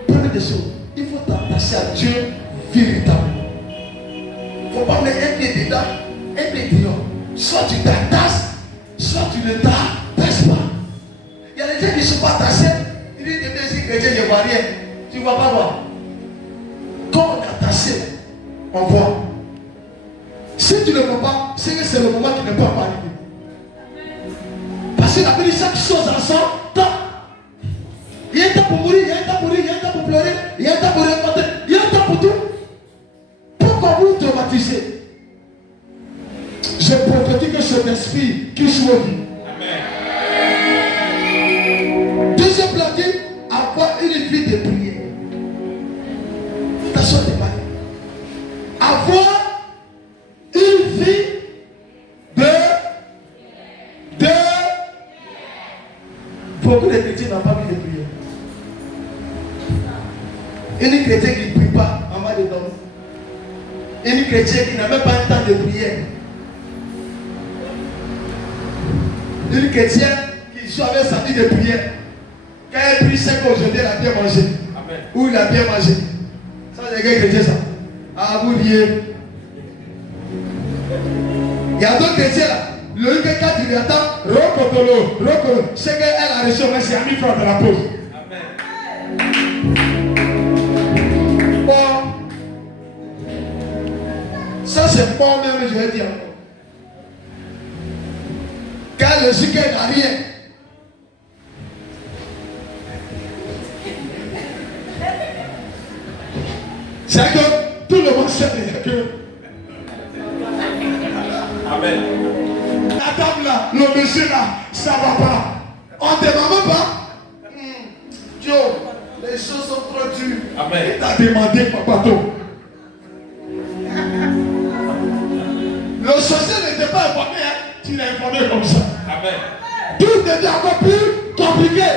première des choses, il faut t'attacher à Dieu véritablement. Il ne faut pas mettre un pied dedans, un pied dehors. Soit tu t'attaches, soit tu ne t'attaches pas. Il y a des gens qui ne sont pas attachés. Ils disent que si chrétien, je ne vois rien. Tu ne vas pas voir. Quand on est attaché, on voit. Si tu ne vois pas, c'est que c'est le moment qui ne peut pas arriver. Parce qu'il a dit chaque chose en son temps. Il y a un temps pour mourir, il y a un temps pour rire, il y a un temps pour pleurer, il y a un temps pour récolter, il y a un temps pour tout. Pourquoi vous traumatisez? Je prophétise que cet esprit qui soit vie. Deuxième plan dit avoir une vie de prière. Attention de parler. Avoir une vie de beaucoup de chrétiens n'ont pas vu de prière. Une chrétienne qui ne prie pas en bas de dormir. Une chrétienne qui n'a même pas un temps de prière. Une chrétienne qui joue avec sa vie de prière. Quand elle prie, c'est qu'aujourd'hui elle a bien mangé. Amen. Ou il a bien mangé. Ça, c'est quel chrétien ça? Ah, vous riez. Il y a d'autres chrétiens là. Le lieu quand tu lui attends, rocolo. C'est qu'elle a reçu au moins c'est 1000 francs de la pause. Bon. Ça c'est bon même, je vais dire. Quand le sucre n'a rien. C'est que tout le monde sait que. Amen. La dame là, le monsieur là, ça va pas. On ne demande pas. Dieu, les choses sont trop dures. Amen. Il t'a demandé, papa. Le sorcier n'était pas informé, hein? Tu l'as informé comme ça. Amen. Tout devient encore plus compliqué.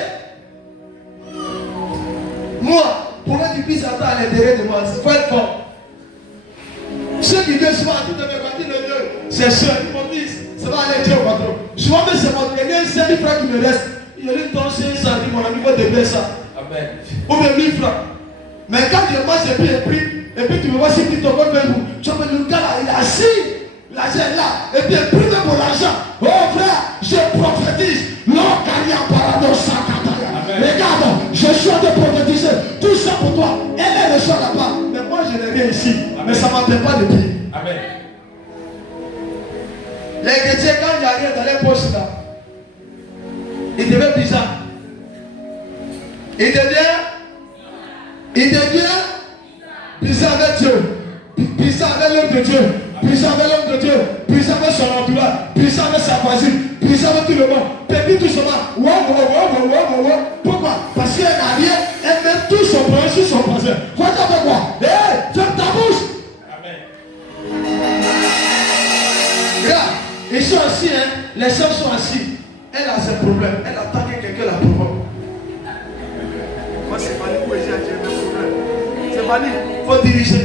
Moi, pour que tu puisses entrer à l'intérieur de moi, il faut être fort. Ceux qui disent souvent, tout de mes le Dieu, c'est sûr, mon fils, ça va aller Dieu au patron. Souvent, mais c'est mon dernier 5 francs qui me reste. Il y a une tonne, ça dit, mon ami, va te baisser ça. Amen. Ou bien 1000 francs. Mais quand je mange et puis tu me vois si tu te vois vers vous, tu vois le gars là, il est assis. L'argent est là, et puis il prie pour l'argent. Oh frère, je prophétise. Regarde, je suis en train de prophétiser. Tout ça pour toi. Elle est le choix là-bas. Mais moi je n'ai rien ici. Amen. Mais ça ne m'empêche pas de prier. Amen. Les chrétiens, quand il n'y a rien dans les poches là, ils deviennent bizarres. Ils deviennent bizarres avec Dieu. Bizarres avec l'homme de Dieu. Puissant avec l'homme de Dieu, puissant avec son entourage, puissant avec sa voisine, puissant avec tout le monde. Petit tout seulement. Pourquoi? Parce qu'elle n'a rien, elle met tout son projet sur son projet. Regarde avec quoi? Hé, ferme ta bouche. Amen. Regarde, ils sont assis, hein. Les sœurs sont assis. Elle a ses problèmes. Elle attend que quelqu'un la provoque. Moi, c'est pas lui qui j'ai mes problèmes. C'est pas lui. Il faut diriger.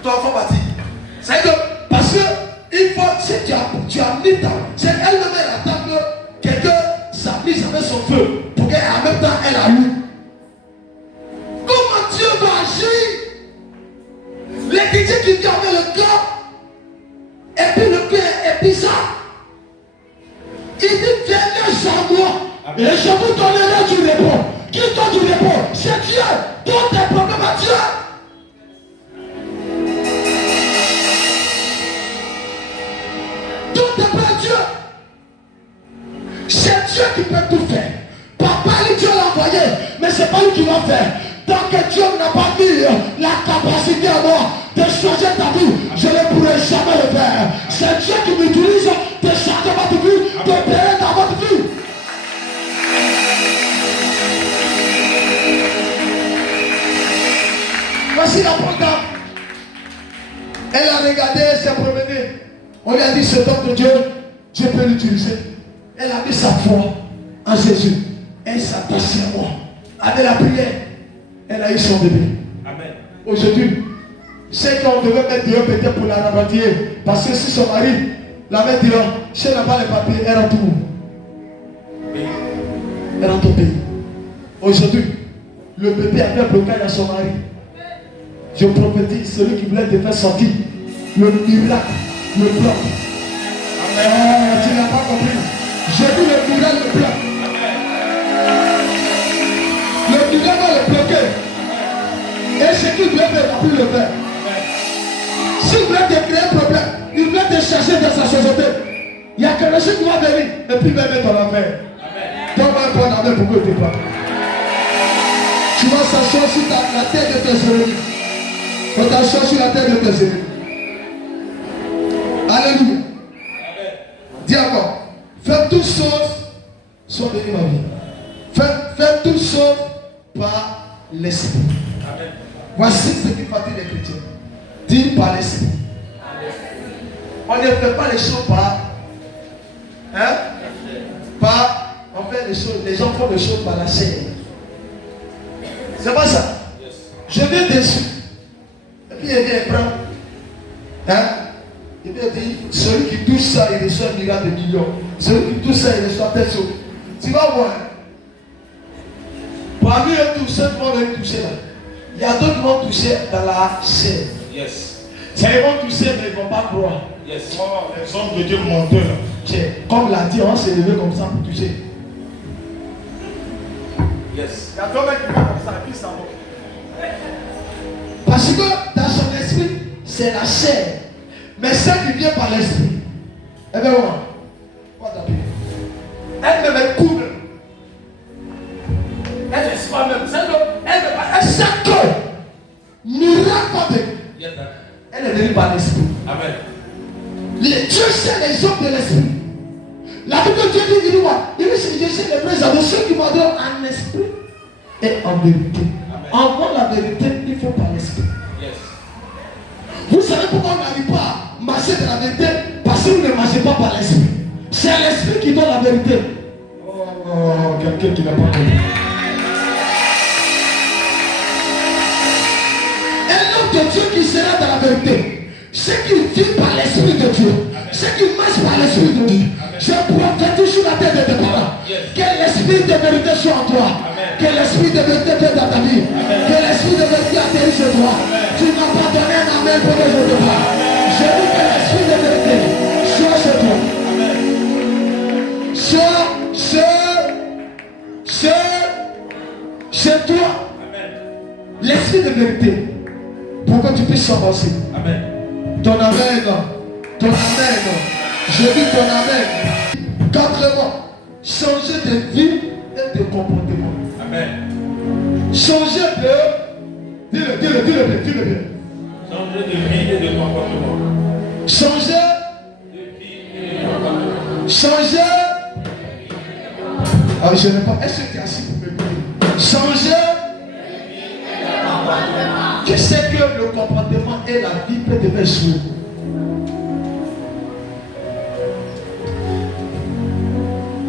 Toi, il faut partir. C'est que, parce que, il faut, si tu as mis ta, c'est elle-même, elle attend que quelqu'un s'applique avec son feu, pour qu'en même temps, elle allume. Comment Dieu va agir? Les chrétiens qui viennent avec le corps, et puis le cœur est bizarre. Il dit, venez sans moi, et je vous donnerai du repos. Qui donne du repos? C'est Dieu. Donne tes problèmes à Dieu. C'est Dieu qui peut tout faire. Papa, Dieu l'a envoyé, mais c'est pas lui qui va faire. Tant que Dieu n'a pas mis la capacité à moi de changer ta vie, je ne pourrai jamais le faire. C'est Dieu qui m'utilise de changer votre vie, d'opérer dans votre vie. Voici la programme. Elle a regardé, elle s'est promenée. On lui a dit, cet homme de Dieu, Dieu peut l'utiliser. Elle a mis sa foi en Jésus. Elle s'attachait à moi. Avec la prière, elle a eu son bébé. Amen. Aujourd'hui, c'est qu'on devait mettre Dieu peut-être pour la rabattre. Parce que si son mari La mère dit, si elle n'a pas les papiers, elle rentre où? Elle rentre au pays. Aujourd'hui, le bébé avait un blocage à son mari. Je prophétise, celui qui voulait te faire sortir, le miracle, le bloc. Oh, tu n'as pas compris. J'ai dit le miracle, le bloc. Le miracle va le bloquer. Et ce qu'il voulait faire, il n'a plus le faire. S'il voulait te créer un problème, il voulait te chercher dans sa société. Il y a quelque chose qui va venir et puis il va mettre en affaire. Donne-moi un point d'affaire pour que tu parles. Tu vas s'asseoir sur la tête de tes ennemis. On t'asseoir sur la tête de tes ennemis. Alléluia. Dis encore. Fais toutes choses. Sois béni ma vie. Fais toutes choses par l'esprit. Voici ce qui fatigue les chrétiens. Dis par l'esprit. On ne fait pas les choses par. On fait les choses. Les gens font les choses par la chair. C'est pas ça. Je viens dessus. Et puis il vient prendre. Il vient dire, celui qui touche ça, il reçoit un miracle de millions. Celui qui touche ça, il reçoit telle chose. Tu vas voir. Parmi eux tous, ceux qui vont venir toucher là. Il y a d'autres qui vont toucher dans la chair. Yes. Ça, ils vont toucher, mais ils ne vont pas croire. Yes. Oh, les hommes de Dieu menteurs. Comme l'a dit, on s'est levé comme ça pour toucher. Yes. Il y a deux mecs qui vont comme ça, qui ça va. Parce que dans son esprit, c'est la chair. Mais celle qui vient par l'esprit, elle va voir. Elle me met couvre. Elle n'est pas même. Elle sait que miracle va venir. Elle est venue par l'esprit. Amen. Dieu sait les hommes de l'esprit. La Bible de Dieu dit, il voit. Il dit, je sais les présents de ceux qui m'adorent en esprit et en vérité. Avant la vérité, il faut par l'esprit. Yes. Vous savez pourquoi on n'arrive pas à marcher de la vérité? Parce que vous ne marchez pas par l'esprit. C'est l'esprit qui donne la vérité. Oh, quelqu'un qui n'a pas compris. Un homme de Dieu qui sera dans la vérité, c'est qui vit par l'esprit de Dieu, c'est qui marche par l'esprit de Dieu. Je prophétise sur la tête de tes parents. Que l'esprit de vérité soit en toi. Que l'esprit de vérité soit dans ta vie. Que l'esprit de vérité atterrisse chez toi. Tu n'as pas donné un amen pour les autres pas. Je dis que l'esprit de vérité soit chez toi. Chez toi. L'esprit de vérité. Pour que tu puisses avancer. Amen. Ton amen. Ton amen. Je dis ton amen. Quatrièmement, changer de vie et de comportement. Amen. Changer de... Dis-le bien. Changer de vie et de comportement. Changer De vie et de comportement. Changer. Ah, je n'ai pas. Est-ce que tu es assis pour m'écouter? Changer. Tu sais que le comportement et la vie peuvent devenir jouer.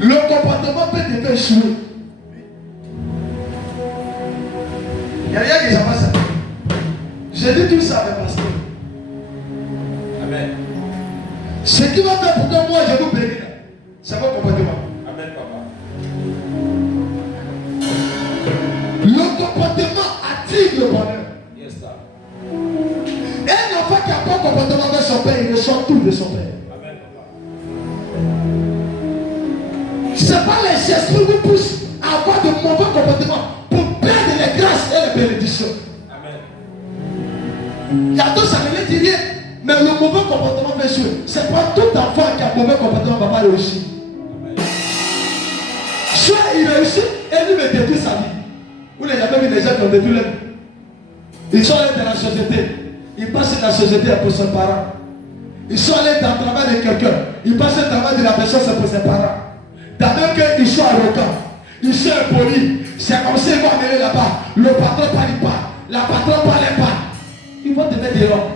Le comportement peut devenir jouer. Il n'y a rien qui s'en passe. Je dis tout ça avec pasteur. Amen. Ce qui va faire pour que moi je vous bénisse, c'est votre comportement. Amen, papa. Le comportement attire le bonheur. Yes, sir. Un enfant qui a pas de comportement avec son père, il reçoit tout de son père. Amen, papa. Ce n'est pas les esprits qui vous poussent à avoir de mauvais comportements pour perdre les grâces et les bénédictions. Amen. Il y a deux, ça ne dit rien, mais le mauvais comportement fait jouer. Ce n'est pas tout enfant qui a un mauvais comportement va pas réussir. Soit il réussit et lui me détruit sa vie. Vous n'avez jamais vu des gens qui ont détruit leur vie. Ils sont allés dans la société. Ils passent dans la société pour ses parents. Ils sont allés dans le travail de quelqu'un. Ils passent le travail de la personne, c'est pour ses parents. D'abord qu'ils soient arrogants, ils sont impolis. C'est comme s'ils vont aller là-bas. Le patron ne parle pas. La patronne ne parle pas. Ils vont te mettre dehors.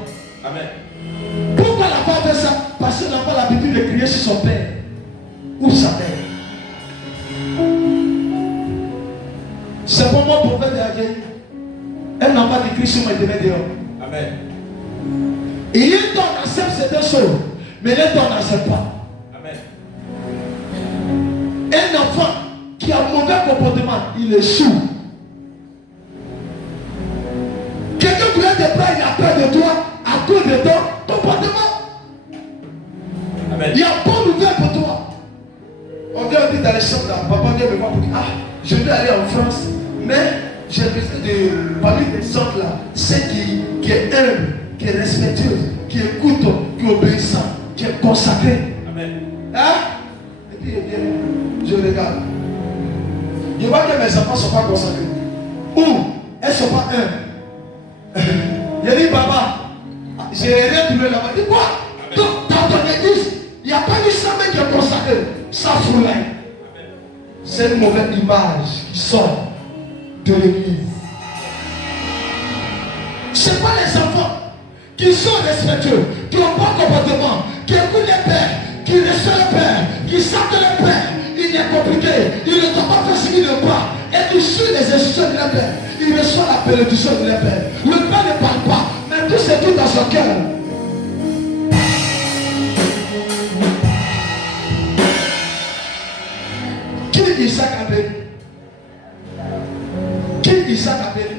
Amen. Pourquoi l'enfant fait ça? Parce que l'enfant a l'habitude de crier sur son père ou sa mère. C'est pour moi prophète de la vieille. Un enfant qui crie sur moi et te met dehors. Amen. Et il donne accepte certaines choses. Mais les temps n'acceptent pas. Amen. Un enfant qui a un mauvais comportement, il échoue. Quelqu'un qui vient te prendre, il a peur de toi à cause de ton comportement. Amen. Il y a bonne nouvelle pour toi. On vient dire dans les chambres là, papa vient me voir pour dire, ah, je vais aller en France, mais j'ai besoin de parler des sortes là, celle qui est humble, qui est respectueuse, qui écoute, qui est obéissant, qui est consacrée. Amen. Hein? Et puis il vient, je regarde. Je vois que mes enfants ne sont pas consacrés. Ou elles ne sont pas humbles. Il dit, papa, j'ai rien trouvé là-bas. Il dit quoi? Donc, dans ton église, il n'y a pas une semaine qui est consacrée. Ça fout là. C'est une mauvaise image qui sort de l'église. Ce n'est pas les enfants qui sont respectueux, qui ont bon comportement, qui écoutent les pères, qui reçoivent les pères, qui savent que les pères, il est compliqué, il ne doit pas faire ce qu'il ne pas, et qui suit les instructions de la père. Il reçoit la bénédiction de la père. Le père ne parle pas, mais tout c'est tout dans son cœur. Qui Isaac a béni? Qui Isaac a béni?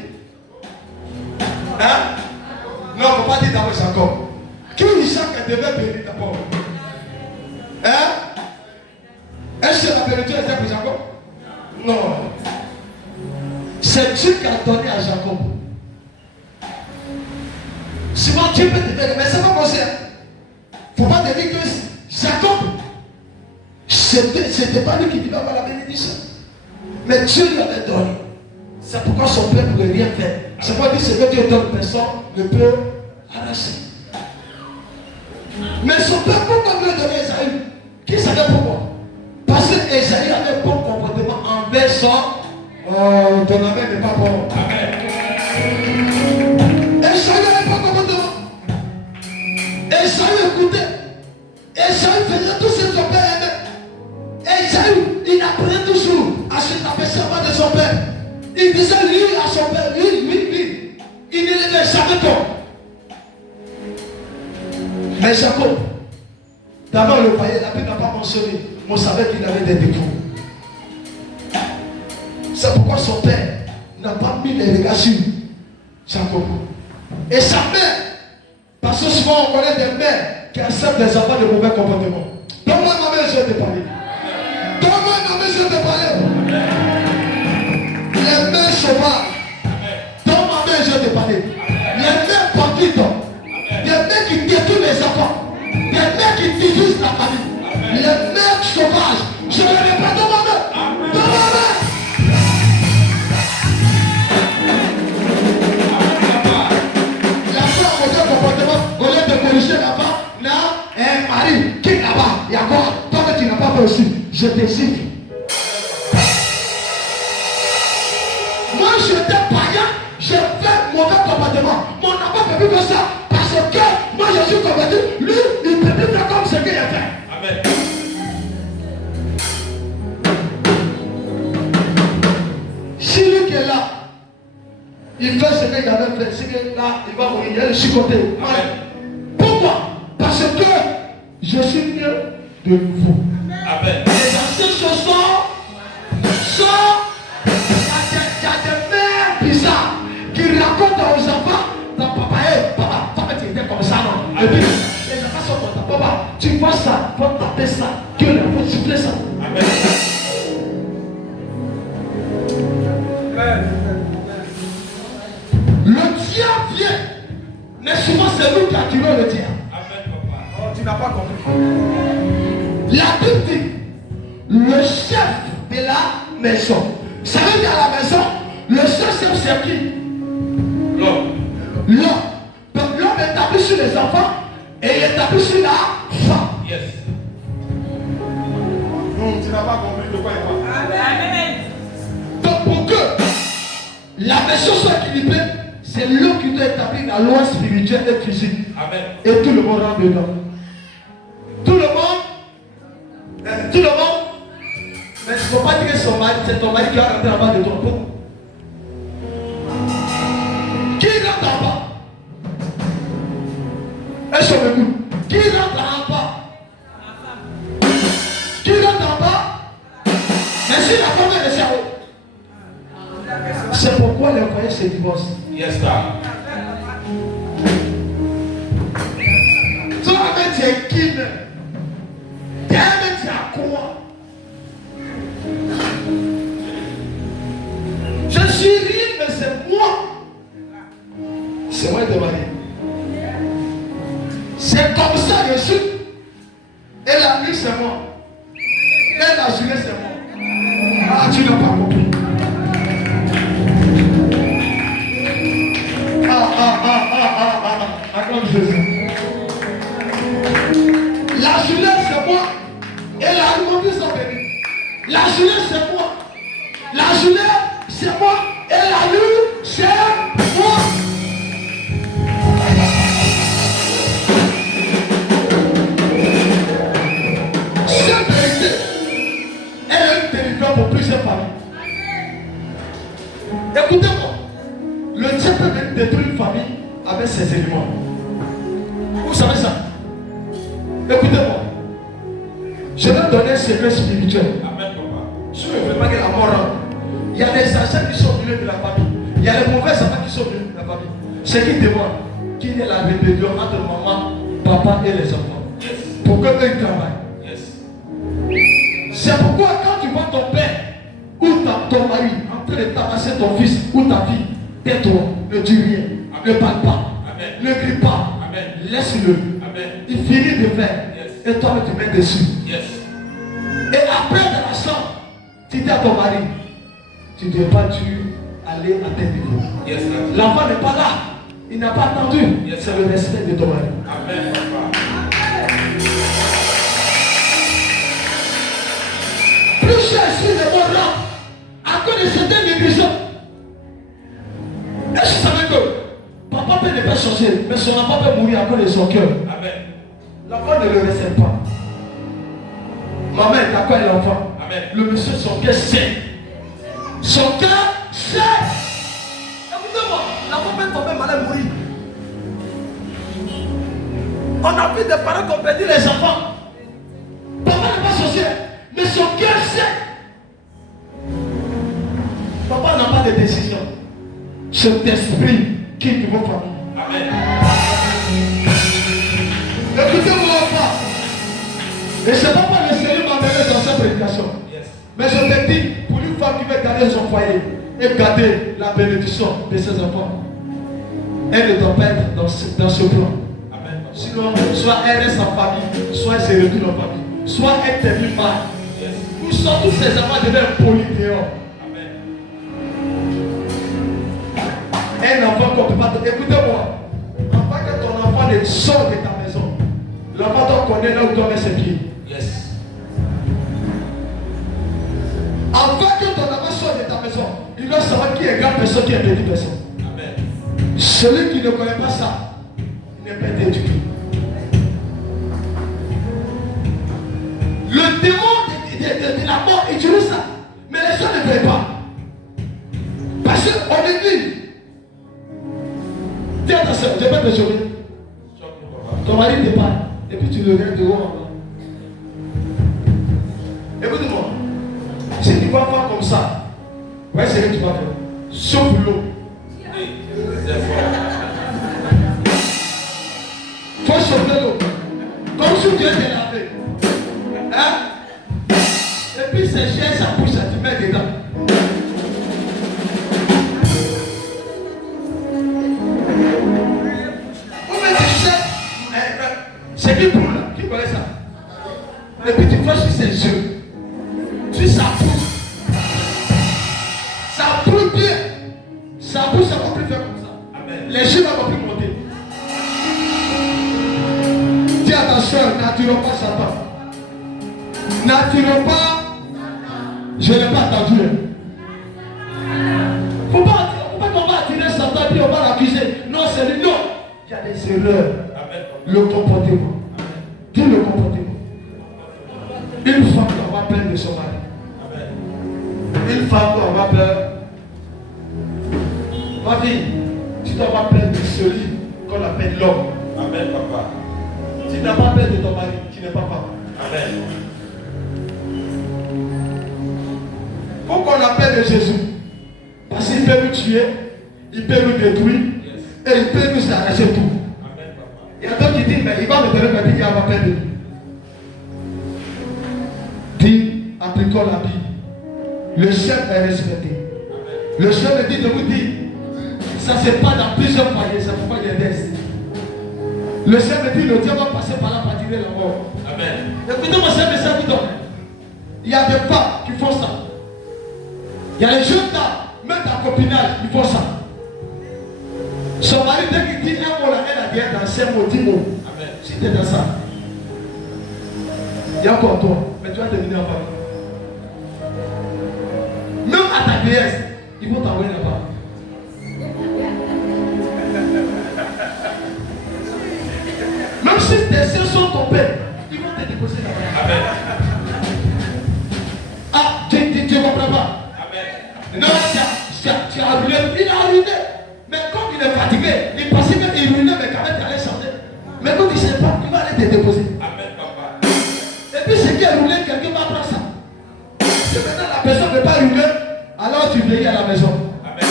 Hein? Non, on ne peut pas dire d'abord Jacob. Qui Isaac devait bénir d'abord? Hein? Est-ce que la bénédiction était pour Jacob? Non. C'est Dieu qui a donné à Jacob. Souvent Dieu peut te donner, mais c'est pas possible. Il ne faut pas te dire que Jacob, c'était pas lui qui devait avoir la bénédiction. Mais Dieu lui avait donné. C'est pourquoi son père ne pouvait rien faire. C'est pas dire ce que Dieu donne, personne ne peut arracher. Mais son père, pourquoi lui a donné Esaü? Qui savait pourquoi? Parce que Esaü avait un bon comportement envers son. Oh, ton amen n'est pas bon. Esaü avait un bon comportement. Esaü écoutait. Esaü faisait tout ce que son père aimait. Esaü, il apprenait toujours à se taper sur la main de son père. Il disait lui à son père, lui. Il ne l'avait jamais tort. Mais Jacob, d'abord le voyait, la Bible n'a pas mentionné, mais on savait qu'il avait des défauts. C'est pourquoi son père n'a pas mis les regards sur Jacob. Et sa mère, parce que souvent on connaît des mères qui acceptent des enfants de mauvais comportement. Donne-moi ma mère, je vais te parler. Donne-moi ma mère, je vais te parler. Les mères sauvages. Donne-moi ma mère, je vais te parler. Les mères bandites. Des mères qui détruisent les enfants. Des mères qui divisent la famille. Les mères sauvages. Je ne les pas dans ma main. Dans ma main. La femme a mauvais comportement. Au lieu de corriger l'enfant, là, un mari qui est là-bas. Il y a quoi? Toi que tu n'as pas fait aussi. Je te siffle. Moi j'étais païen. J'ai fait mauvais comportement. Mon enfant ne peut plus que ça. Parce que moi je suis convaincu, lui, il peut plus faire comme ce qu'il a fait. Amen. Si lui qui est là, il fait ce qu'il avait fait, c'est que là, il va mourir, il est chicoté. Pourquoi? Parce que je suis mieux de nouveau. Amen. Les anciennes choses sont il y a des mères bizarres qui racontent aux enfants, ton papa, tu étais comme ça, non? Et puis, les enfants sont contents. Papa, tu vois ça, faut taper ça, que le faut siffler ça. Amen. Le diable vient, mais souvent c'est nous qui accueillons le diable. Amen, papa. Oh, tu n'as pas compris. La Bible dit, le chef de la maison. Ça veut dire à la maison, le chef c'est qui? L'homme. L'homme. Donc l'homme est établi sur les enfants et il est établi sur la femme. Yes. Non, tu n'as pas compris de quoi il parle. Donc pour que la maison soit équilibrée, c'est l'homme qui doit établir la loi spirituelle et physique. Amen. Et tout le monde rentre dedans. Tout le monde. Mais il ne faut pas dire que c'est ton mari qui va rentrer en bas de toi. Qui rentre en bas? Est-ce que vous m'écoutez? Qui rentre en bas? se divorce. Yes, sir. Tu vas mettre tes guides. Tu vas mettre tes quoi? Je suis libre, mais c'est moi. C'est moi de marier. C'est comme ça je suis. Et la nuit c'est moi. Et la journée c'est moi. Ah, tu n'as pas compris. Accorde Jésus. La journée c'est moi. Et la nuit sont bénis. La journée c'est moi. La journée c'est moi. Et la nuit c'est moi. Cette vérité, elle est une délivrance pour plusieurs familles. Écoutez-moi, le diable peut même détruire une famille avec ses éléments. Vous savez ça? Écoutez-moi, je vais donner un secret spirituel. Amen, papa. Si vous ne voulez pas que la mort rentre, il y a les agents qui sont au milieu de la famille. Il y a les mauvais agents qui sont au milieu de la famille. Ce qui demande qu'il y ait la rébellion entre maman, papa et les enfants. Yes. Pour que eux travaillent. Yes. C'est pourquoi quand tu vois ton père ou ton mari en train de tabasser ton fils ou ta fille, tais-toi, ne dis rien, ne parle pas, Amen. ne crie pas, Amen. laisse-le. Amen. Il finit de faire Yes. et toi tu mets dessus. Yes. Et après de la chambre, tu dis à ton mari, tu ne dois pas aller à tes niveaux. Yes, sir. L'enfant n'est pas là, il n'a pas attendu. Yes. C'est le respect de ton mari. Amen, papa. Plus cher sur le monde là, à cause de certaines négligences. Est-ce que tu savais que papa peut ne pas changer, mais son enfant peut mourir à cause de son cœur? Amen. L'enfant ne le recèle pas. Maman est d'accord avec l'enfant. Amen. Le monsieur, son cœur sait. Son cœur sait. Écoutez-moi, l'enfant peut tomber malade, mourir. On a vu des parents qui ont perdu les enfants. Papa n'est pas sorcier, mais son cœur sait. Papa n'a pas de décision. Cet esprit quitte vos familles. Amen. Écoutez-moi, enfant. Et c'est pas pour le Seigneur m'a donné dans sa prédication. Yes. Mais je te dis, pour une femme qui veut garder son foyer et garder la bénédiction de ses enfants, elle ne doit pas être dans ce plan. Amen. Sinon, soit elle reste en famille, soit elle se retourne en famille, soit elle termine mal. Yes. Nous sommes tous ces enfants deviennent polis dehors. Amen. Un enfant qu'on ne peut pas te... Écoutez-moi, avant que ton enfant ne sorte de ta maison, l'enfant doit connaître là où doit mettre ses pieds. Yes. Avant que ton enfant sorte de ta maison, il doit savoir qui est grande personne, qui est petite personne. Amen. Celui qui ne connaît pas ça, il n'est pas été éduqué. Le démon de la mort utilise ça, mais les gens ne veulent pas. Parce qu'on est dit, tiens attention, je vais te sauver. Ton mari te parle, et puis tu le regardes de haut en bas. Écoute-moi, si tu vas faire comme ça, ouais, c'est ce que tu vas faire. Sauf l'eau. Faut chauffer l'eau. Comme si tu étais lavé. Hein? Et puis c'est cher, ça pousse, ça te met dedans. Ou bien tu sais, c'est qui pour là? Qui connaît ça? Et puis tu flashes sur ses yeux. Tu ça pousse. Ça pousse bien. Ça pousse, ça va plus faire comme ça. Amen. Les chiffres ne vont plus monter. Dis attention, n'attirons pas Satan. N'attirons pas. Je n'ai pas attendu. Faut pas qu'on va attirer Satan et puis on va l'accuser. Non, c'est lui. Non. Il y a des erreurs. Amen. Le comportement. Dis le comportement. Une femme doit avoir peur de son mari. Amen. Une femme doit avoir peur. Ma fille, tu dois avoir peur de celui qu'on appelle l'homme. Amen, papa. Tu n'as pas peur de ton mari, tu n'es pas papa. Amen. Faut qu'on appelle de Jésus. Parce qu'il peut nous tuer, il peut nous détruire et il peut nous arracher tout. Il y a d'autres qui disent, mais il va me donner ma vie, il va perdre. Dis, appliquons la Bible. Le chef est respecté. Le chef me dit de vous dire, ça c'est pas dans plusieurs foyers, c'est pourquoi il y a des. Le chef me dit, le diable va passer par là pour tirer la mort. Amen. Écoutez-moi, c'est un message vous donne. Il y a des femmes qui font ça. Il y a les jeunes là, même dans le copinage, ils font ça. Son mari, dès qu'il dit un mot là, elle a dit dans 5 mots, 10 mots. Amen. Si tu es dans ça, il y a encore toi, mais tu vas terminer en bas. Même à ta vieillesse, ils vont t'envoyer là-bas. Même si tes sœurs sont tombées, ils vont te déposer là-bas. Amen. Ah, tu ne comprends pas. Amen. Non, tu as ruiné. Il a ruiné. Mais comme il est fatigué, il pensait qu'il ruinait, mais quand même il allait changer. Mais quand il ne sait pas, il va aller te déposer. Amen, papa. Et puis ce qui est roulé, quelqu'un va prendre ça. Et maintenant la personne ne peut pas ruiner, alors tu veilles à la maison. Amen.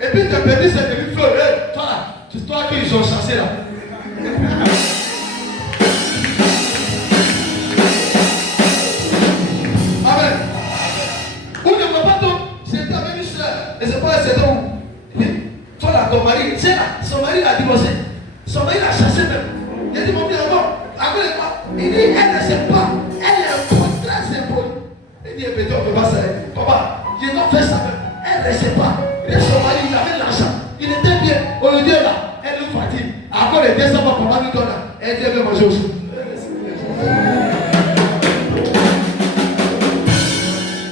Et puis tes bébés c'est devenu feu. Hey, toi là, c'est toi qui ils ont chassé là. Amen. Où ne voit pas tout, c'est ta ministre et c'est pas c'est donc. Toi là, ton mari, c'est là, son mari l'a divorcé. Son mari l'a chassé même. Il a dit mon bien avant, après quoi? Il dit elle ne sait pas, elle est contraire, c'est beau. Il dit, mais toi, on ne peut pas ça. Papa, je dois faire ça même. Elle ne sait pas. Et son mari, il avait l'argent. Il était bien. Au lieu là, elle nous fatigue. Après les 200 mois, papa nous donne là. Elle dit, elle veut manger aussi.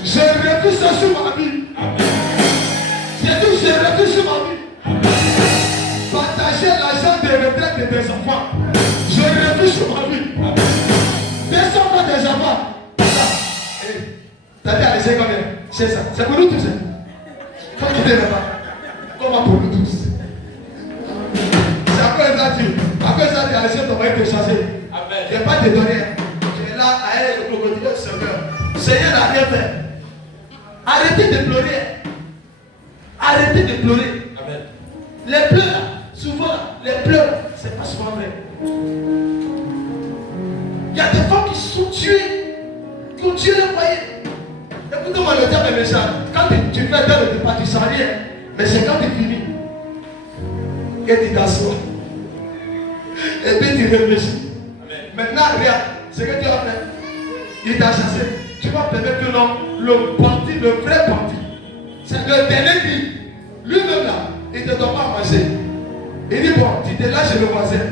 J'ai refusé ça sur ma vie. J'ai dit, j'ai refusé sur ma vie. Partager l'argent de retraite des enfants. Je refuse sur ma vie. 200 mois des enfants. T'as dit à laisser combien? C'est ça. C'est pour nous tous. Faut quitter là-bas. Comment pour nous tous? C'est après ça tu. Après ça tu as laissé ton mari te chasser. Je ne vais pas te donner. Tu es là à elle le crocodile Seigneur. Seigneur n'a rien fait. Arrêtez de pleurer. Arrêtez de pleurer. Amen. Les pleurs, souvent, les pleurs, c'est pas souvent vrai. Il y a des femmes qui sont tuées, qui ont tué le foyer. Écoutez-moi, le diable est méchant. Quand tu fais dans le départ, tu sens rien. Mais c'est quand tu finis que tu t'assois. Et puis tu réfléchis. Maintenant, regarde, ce que tu as fait. Il t'a chassé. Tu vas permettre que non, le parti, le vrai parti, c'est le dernier qui, lui-même là, il ne te donne pas à manger. Il dit bon, tu te lâches chez le voisin.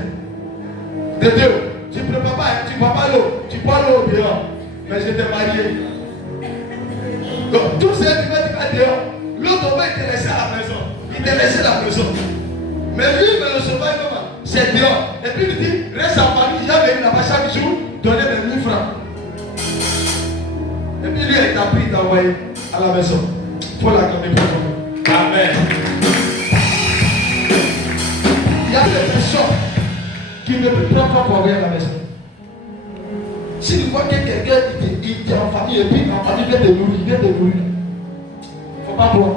De deux, tu ne prépares pas, tu ne bois pas l'eau, tu bois l'eau dehors. Mais je t'ai marié. Donc tous ces qui vont dehors, l'autre va te laisser à la maison. Il te laisse à la maison. Mais lui, le sauvage, c'est dehors. Et puis il dit, reste en famille, j'ai venu là-bas chaque jour, donner mes 1000 francs. Et puis lui, il t'a pris, il t'a envoyé à la maison. Il faut l'acclamer pour toi. Amen. Il y a des personnes qui ne peuvent pas pour envoyer à la maison. Si tu vois que quelqu'un il est en famille et puis en famille vient de nourrir, il ne faut pas boire.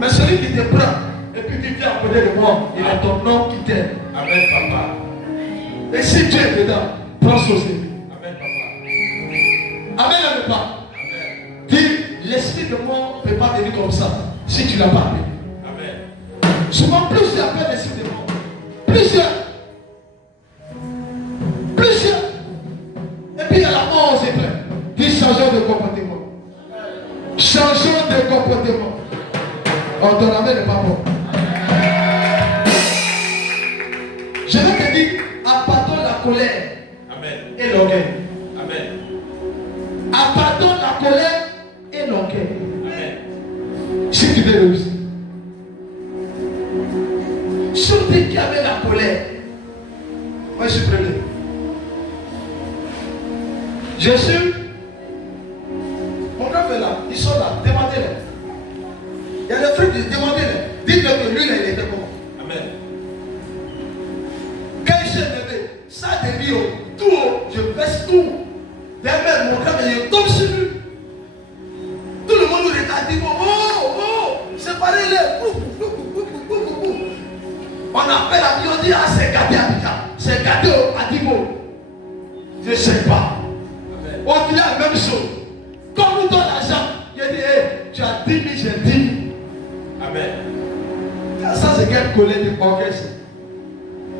Mais celui qui te prend et puis tu viens à côté de moi, il a ton nom qui t'aime. Amen, papa. Et si tu es dedans, prends ce aussi. Amen, papa. Amen, amen, pas. Amen. Dis, l'esprit de moi ne peut pas venir comme ça si tu ne l'as pas appelé. Amen. Souvent, plusieurs appellent l'esprit de moi. Plusieurs. Plusieurs. Et puis, il y a la mort, c'est vrai. Dis, changeons de comportement. Changeons de comportement. On te ramène le pas bon. Je vais te dire, appartons la colère. Amen. Et l'orgueil. Amen. Appartons la colère et l'orgueil. Amen. Si tu veux réussir. Celui qui avait la colère. Moi je suis prêt. Jésus, mon grand est là, ils sont là, demandez-les. Il y a des trucs, demandez-les. Dites-le que lui, il était comment. Amen. Quand il s'est levé, ça a mis tout haut, je baisse tout. Derrière mon grand, je tombe sur lui. Tout le monde regarde, dit oh, oh. a dit bon, je ne sais pas. On dit la même chose. Quand vous donnez l'argent, il dit, hey, tu as 10 000, j'ai 10 000. Amen. Ça, c'est quel collègue de orchestre.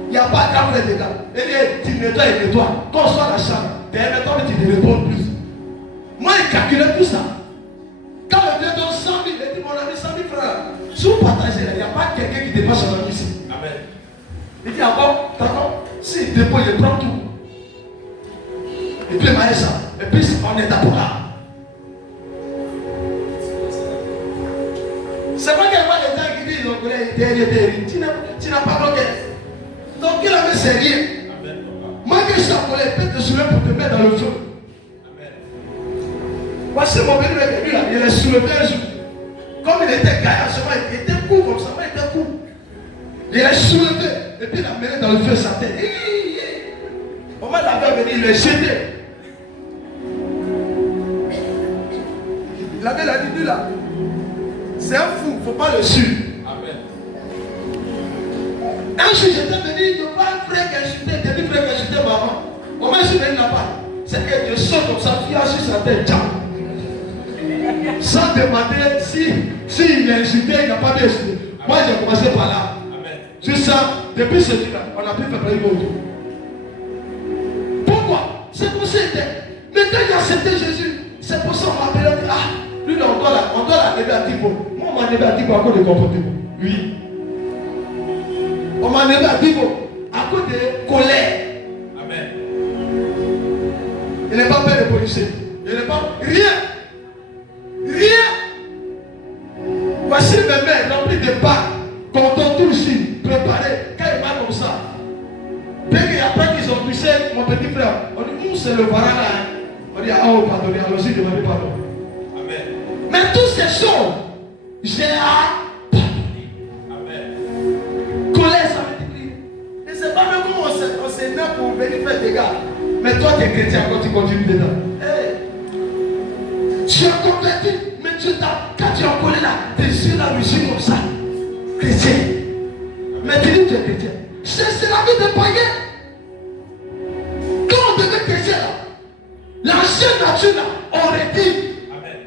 Il n'y a pas grand frère de gars. Il dit, tu nettoies, il nettoie. Quand on soit la chambre, tu es nettoie, mais tu ne réponds plus. Moi, il calculait tout ça. Quand le Dieu donne 100 000, il dit, mon ami, 100 000 frères. Si vous partagez, il n'y a pas quelqu'un qui dépasse son ami ici. Amen. Il dit, ah bon, d'accord. Si il dépose, il prend tout. Et puis il m'a dit ça. Et puis on est d'abord là. C'est pas qu'il voit les gens qui disent tu n'as pas bloqué. Donc il avait sérieux. Moi que je suis en colère, peut te soulever pour te mettre dans le feu. Voici mon béni est venu là, il est soulevé un jour. Comme il était gaillard, il était court comme ça, il était court. Il est soulevé et puis il a mené dans le feu sa tête. Au moment l'avait venu, il est jeté. Il avait la dit là. C'est un fou, il ne faut pas le suivre. Amen. Un jour j'étais venu, je vois un frère qui a insulté, demi frère qui a insulté maman. Au moment où je suis venu là-bas, c'est que je saute comme ça, fille sur sa tête, sans demander si il a insulté, il n'a pas bien insulté. Moi j'ai commencé par là. Amen. Juste ça, depuis ce jour-là, on a pu faire pareil autour. Pourquoi? C'est pour ça que mais quand il a accepté Jésus, c'est pour ça qu'on m'a appelé, ah, lui là, on doit l'enlever à Thibaut. Moi on m'a enlevé à Thibaut à cause de comportement. Oui. On m'a enlevé à Thibaut à cause de colère. Amen. Il n'est pas peur de policier. Il n'est pas rien. Voici mes mains remplies de pâtes, content tout ici, préparé. Quand il m'a comme ça, dès qu'il y a pas qu'ils ont touché mon petit frère, on dit, où c'est le parent là? On dit, ah, oh, pardonnez, allons-y, demandez pardon. Amen. Mais toutes ces choses, j'ai à pardonner. Amen. Colère, ça veut dire. Et c'est pas même comment on s'énerve pour venir faire des gars. Mais toi, tu es chrétien quand tu continues dedans. Hey. Tu es converti, mais quand tu es en colère là, tes yeux là, le comme ça. Chrétien. Mais tu dis que tu es chrétien. C'est la vie de païen. Quand on devait chrétien là, l'ancienne nature là, aurait dit. Amen.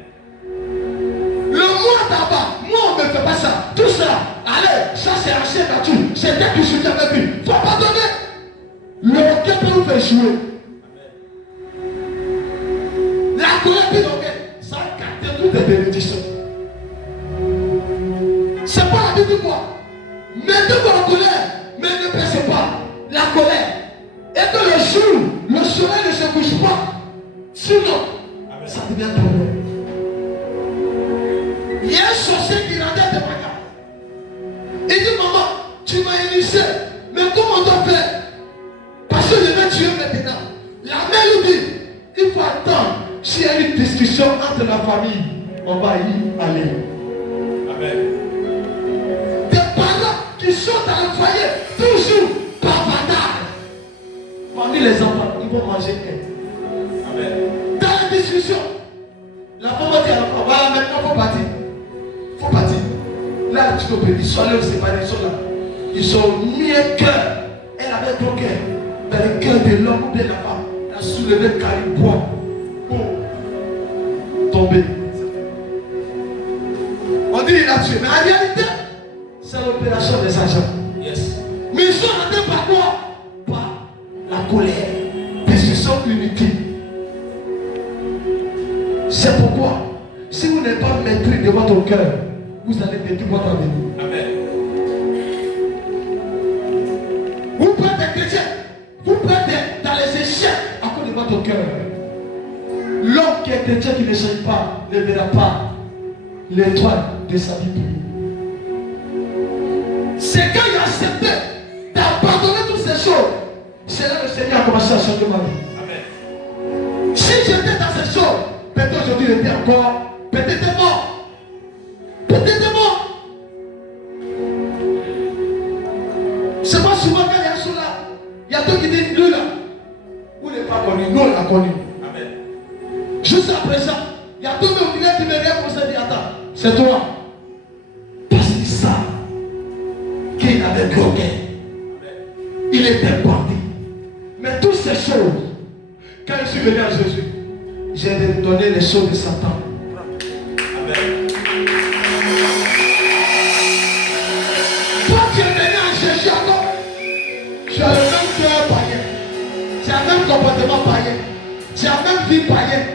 Le moi d'abord, moi on ne fait pas ça. Tout ça, allez, ça c'est ancienne nature. C'est dès que je suis avec lui. Faut pas donner. Le cœur peut vous faire jouer. La colère peut donc ça capte toutes les bénédictions. C'est pas la vie de quoi. Mettez-vous en colère, mais ne baissez pas la colère. Et que le jour, le soleil ne se couche pas. Sinon, ça devient problème. Il y a un sorcier qui rendait des bagarres. Il dit, maman, tu m'as initié, mais comment on doit faire? Parce que je vais tuer maintenant. La mère lui dit, il faut attendre. S'il y a une discussion entre la famille, on va y aller. Amen. Des parents qui sont dans le foyer, toujours bavardages. Parmi les enfants, ils vont manger un. Amen. Dans la discussion, la femme va dire à l'enfant, voilà, maintenant il faut partir. Il faut partir. Là, tu peux dire, ils sont là, c'est pas ils sont là. Ils ont mis un cœur. Elle avait ton cœur. Dans le cœur de l'homme ou de la femme. Elle a soulevé le calibre pour tomber. On dit il a tué. Mais en réalité, c'est l'opération des agents. Yes. Mais ils sont en train par quoi? Par la colère. Discussion inutile. C'est pourquoi, si vous n'êtes pas maîtrise de votre cœur, vous allez détruire votre avenir. Amen. Vous pouvez être chrétien, vous pouvez être dans les échecs à cause de votre cœur. L'homme qui est chrétien qui ne change pas ne verra pas l'étoile de sa vie. C'est quand il a accepté d'abandonner toutes ces choses, c'est là que le Seigneur a commencé à changer ma vie. Amen. Si j'étais dans ces choses, peut-être aujourd'hui j'étais encore, peut-être mort. Peut-être mort. C'est pas souvent quand il y a ce là, il y a d'autres qui disent lui là, vous n'êtes pas connu, nous on l'a connu. Amen. Juste à présent, il y a d'autres qui me viennent pour se dire, attends, c'est toi. Parce qu'ils savent qu'il avait bloqué. Il était parti. Mais ces choses, quand je suis venu à Jésus, j'ai donné les choses de Satan. Amen. Toi, tu es venu à Jésus alors. Tu as le même cœur païen. Tu as le même comportement païen. Tu as la même vie païenne.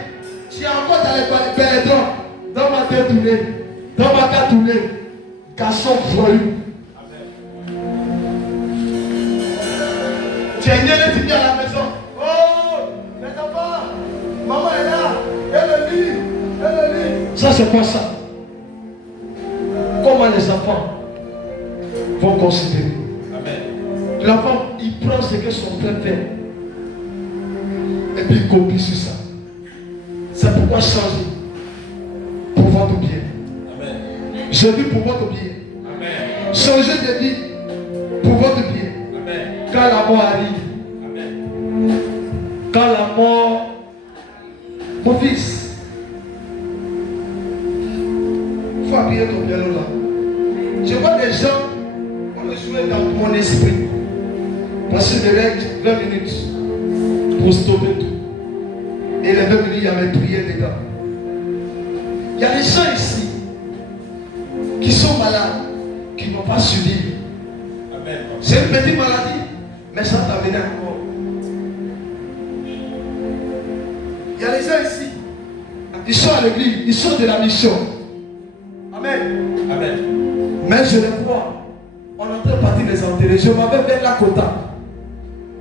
Tu es encore dans les pénétrants. Dans ma tête tournée. Dans ma tête tournée. Garçon voyou. Tu es né et tu viens à la maison. Oh, mais papa, maman est là. Elle le lit. Elle le lit. Ça, c'est quoi ça? Comment les enfants vont considérer? Amen. L'enfant, il prend ce que son père fait. Et puis il copie sur ça. C'est pourquoi changer pour votre bien. Amen. Je dis pour votre bien. Amen. Changer de vie pour votre bien. Amen. Quand la mort arrive. Amen. Quand la mort. Mon fils. Il faut appuyer ton piano là. Je vois des gens. On le jouait dans mon esprit. Parce que je règle 20 minutes pour stopper tout. Et les 20 minutes, il y avait prié dedans. Il y a des gens ici qui sont malades, qui n'ont pas suivi. Amen. C'est une petite maladie, mais ça t'a amené encore. Il y a des gens ici, ils sont à l'église, ils sont de la mission. Amen. Amen. Mais je les vois. On est en train de partir les enterrer. Je m'en vais vers Lakota.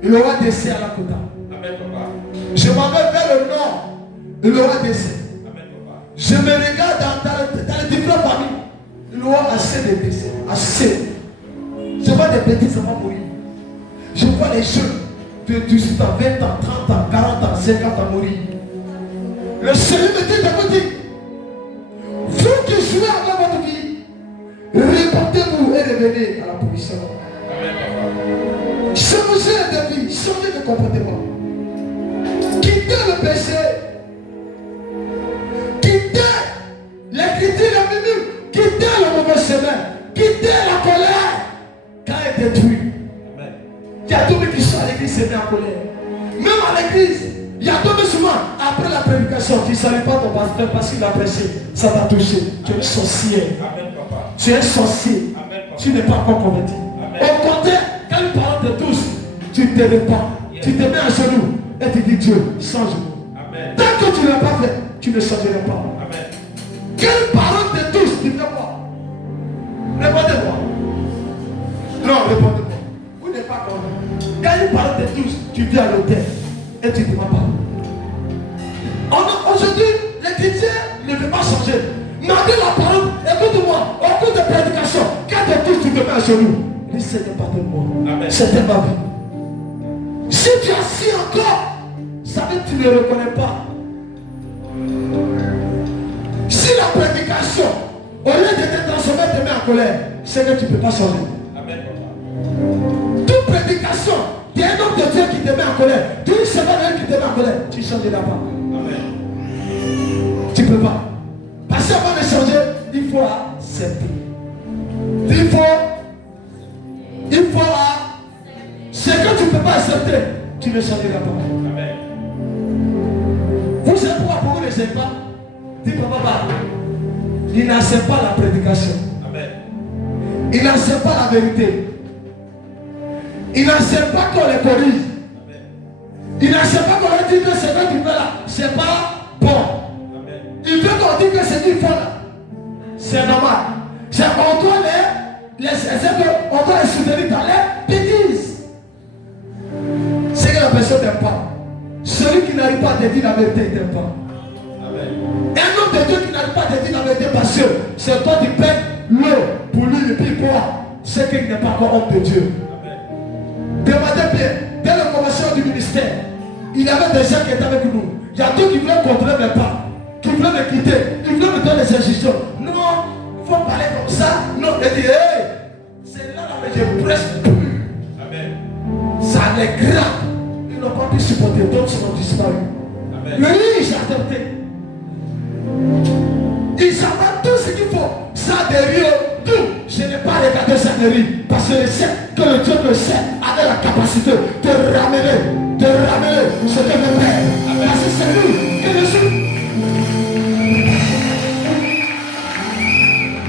Il aura décès à Lakota. Amen, papa. Je m'en vais vers le nord. Il aura décès. Amen, papa. Je me regarde dans les différentes familles. Il aura assez de décès. Assez. Je vois des petits, ça va mourir. Je vois les jeunes de 18 ans, 20 ans, 30 ans, 40 ans, 50 ans mourir. Le Seigneur me dit d'écouter. Vous qui jouez avec votre vie, reportez-vous et revenez à la position. Amen, papa. Changez de vie, changez de comportement. Quittez le péché. Quittez les critiques, les minimes. Quittez le mauvais chemin. Quittez la colère. Quand elle est détruite. Amen. Il y a d'autres qui sont à l'église, c'est bien en colère. Même à l'église, il y a d'autres souvent, après la prédication, tu ne salues pas ton pasteur parce qu'il a prêché. Ça t'a touché. Tu es un sorcier. Amen, papa. Tu es un sorcier. Amen, papa. Tu n'es pas encore converti. Amen. Au contraire, quand une parole te touche, tu te répands. Tu te mets à genoux et tu dis Dieu, change-moi. Amen. Tant que tu ne l'as pas fait, tu ne changeras pas. Amen. Quelle parole te touche, tu fais quoi? Répondez-moi. Non, répondez-moi. Vous n'êtes pas convaincu. Quand une parole te touche, tu viens à l'hôtel et tu ne demandes pas. Aujourd'hui, les chrétiens ne veulent pas changer. Malgré la parole, écoute-moi, au cours de prédication, quand tu touches, tu te mets à genoux. Dis Seigneur, pardonne-moi. Amen. C'était ma vie. Si tu as assis encore, ça veut dire que tu ne reconnais pas. Si la prédication, au lieu de te transformer, te met en colère, c'est que tu ne peux pas changer. Amen, papa. Toute prédication, il y a un homme de Dieu qui te met en colère. Tu dis c'est pas lui qui te met en colère, tu ne changeras pas. Amen. Tu ne peux pas. Parce qu'avant de changer, il faut accepter. Il faut ce que tu ne peux pas accepter, tu ne changeras pas. Amen. Vous savez pourquoi pour vous ne savez pas? Dis papa, il n'accepte pas la prédication. Amen. Il n'accepte pas la vérité. Il n'accepte pas qu'on les corrige. Amen. Il n'accepte pas qu'on leur dise que ce que tu fais là, c'est pas bon. Amen. Il veut qu'on dise que ce qu'il fait là, c'est normal. C'est qu'on doit on doit les soutenir dans les bêtises. C'est que la personne n'aime pas. Celui qui n'arrive pas à te dire la vérité, il n'aime pas. Amen. Un homme de Dieu qui n'arrive pas à te dire la vérité parce que c'est toi qui payes l'eau pour lui et puis boire. C'est qu'il n'est pas encore homme de Dieu. Amen. Demandez bien, dès le commencement du ministère, il y avait des gens qui étaient avec nous. Il y a d'autres qui voulaient contrôler mes pas, qui voulaient me quitter, qui voulaient me donner des instructions. Non, il faut parler comme ça. Non, il dit, hey, c'est là que je presse plus. Amen. Ça les grave. Ils n'ont pas pu supporter, d'autres sont disparus. Amen. Oui, j'ai accepté. Ils savent tout ce qu'il faut. Ça derrière tout. Je n'ai pas regarder cette nuit. Parce que je sais que le Dieu que c'est avait la capacité de ramener ce que me fait. Parce que c'est lui que je suis.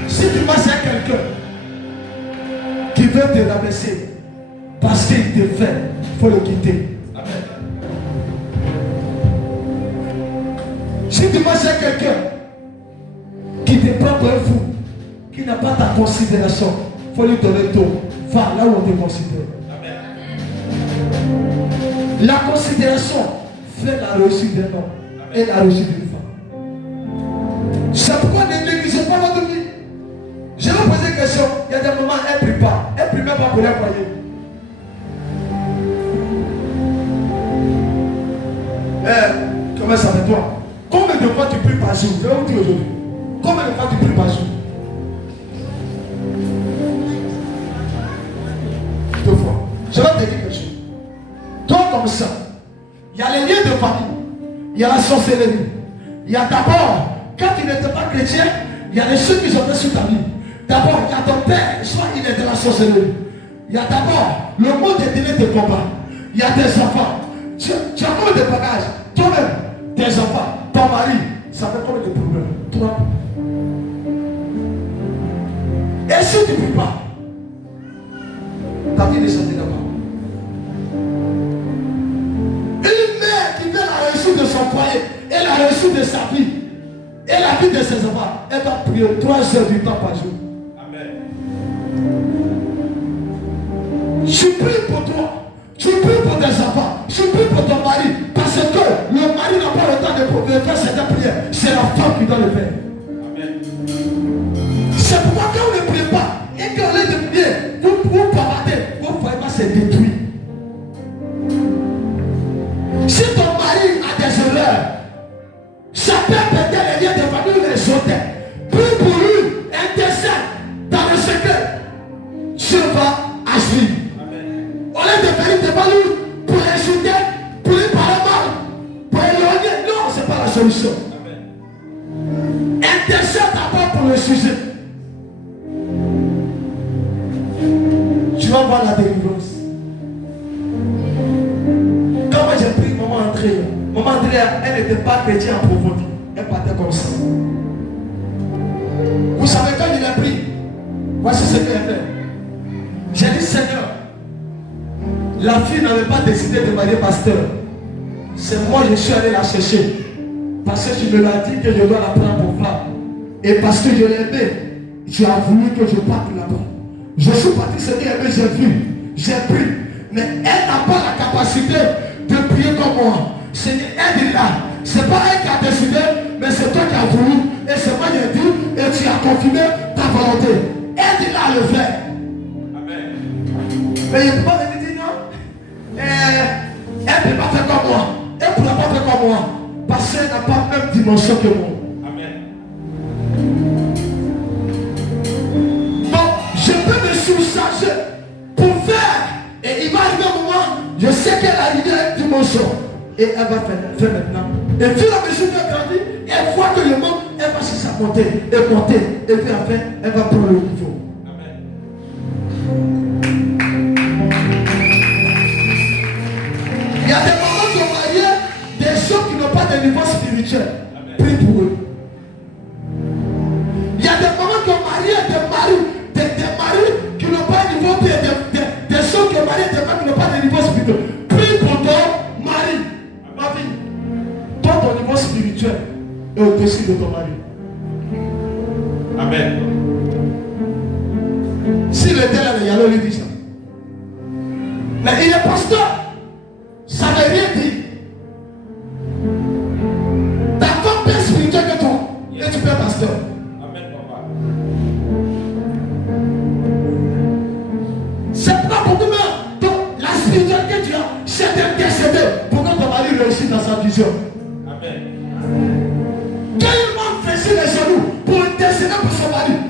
Si tu vois c'est quelqu'un qui veut te rabaisser parce qu'il te fait, il faut le quitter. Si tu vois c'est quelqu'un qui te prend pour un fou, qui n'a pas ta considération, il faut lui donner tout. Va là où on te considère. La considération fait la réussite d'un homme et la réussite d'une femme. C'est pourquoi ne négligez pas votre vie. Je vais vous poser une question. Il y a des moments, elle ne prie pas. Elle ne prie même pas pour les foyers. Comment ça fait toi? Combien de fois tu pries par jour? Je vais vous dire aujourd'hui. Combien de fois tu pries par jour? 2 fois. Je vais te dire quelque chose. Toi comme ça, il y a les liens de famille. Il y a la sorcellerie. Il y a d'abord, quand tu n'étais pas chrétien, il y a des choses qui sont faites sur ta vie. D'abord, il y a ton père, soit il est de la sorcellerie. Il y a d'abord le mot de délai de combat. Il y a des enfants. Tu as combien de bagages? Toi-même, tes enfants, ton mari, ça fait combien de problèmes? 3. Et si tu ne peux pas, ta vie est descendue d'abord. Une mère qui veut la réussite de son foyer et la réussite de sa vie et la vie de ses enfants, elle va prier 3 heures du temps par jour. Amen. Je prie pour toi. Tu pries pour tes enfants, tu pries pour ton mari, parce que le mari n'a pas le temps de faire cette prière. C'est la femme qui doit le faire. Amen. C'est pourquoi quand vous ne priez pas et qu'on est de prier, vous paradez, votre foyer va se détruire. Si ton mari a des erreurs, ça peut péter les liens de famille ou les autres. Prie pour lui, intercède dans le secret. Dieu va agir. On est devenu devant lui pour l'insulter, pour lui parler mal, pour éloigner. Non, ce n'est pas la solution. Intercède d'abord pour le sujet. Tu vas voir la délivrance. Quand moi j'ai pris maman André, elle n'était pas chrétienne en profondeur. Elle partait comme ça. Vous savez quand il a pris, voici ce qu'elle a fait. J'ai dit Seigneur, la fille n'avait pas décidé de marier pasteur. C'est moi je suis allé la chercher. Parce que tu me l'as dit que je dois la prendre pour femme. Et parce que je l'aimais, tu as voulu que je parte là-bas. Je suis parti, Seigneur, mais j'ai vu, j'ai pris. Mais elle n'a pas la capacité de prier comme moi. Seigneur, aide-la. C'est pas elle qui a décidé, mais c'est toi qui as voulu. Et c'est moi qui ai dit, et tu as confirmé ta volonté. Aide-la à le faire. Amen. Mais il ne peut pas me dire non. Elle ne peut pas faire comme moi. Elle ne pourra pas faire comme moi. Parce qu'elle n'a pas la même dimension que moi. Amen. Donc, je peux me surcharger pour faire. Et il va arriver un moment, je sais qu'elle a une dimension. Et elle va faire maintenant. Et puis la mesure qu'elle grandit, elle voit que le monde, elle va se monter et monter. Et puis enfin, elle va prendre le niveau. Amen. Il y a des moments qui ont marié des gens qui n'ont pas de niveau spirituel. Prie pour eux. Il y a des moments qui ont marié des maris qui n'ont pas de niveau spirituel. Des gens qui ont marié des femmes qui n'ont pas de niveau spirituel. Prie pour ton mari. Ma vie. Toi, ton niveau spirituel est au-dessus de ton mari. Amen. S'il était là, il y allait lui dire ça. Mais il est pasteur. Ça ne veut rien dire. Ta femme est spirituelle que toi. Et tu peux être pasteur. Amen, papa. C'est pas beaucoup de donc la spiritualité que tu as, c'est d'intercéder pour que ton mari réussisse dans sa vision. Amen. Quand il m'a fait sur les genoux pour intercéder pour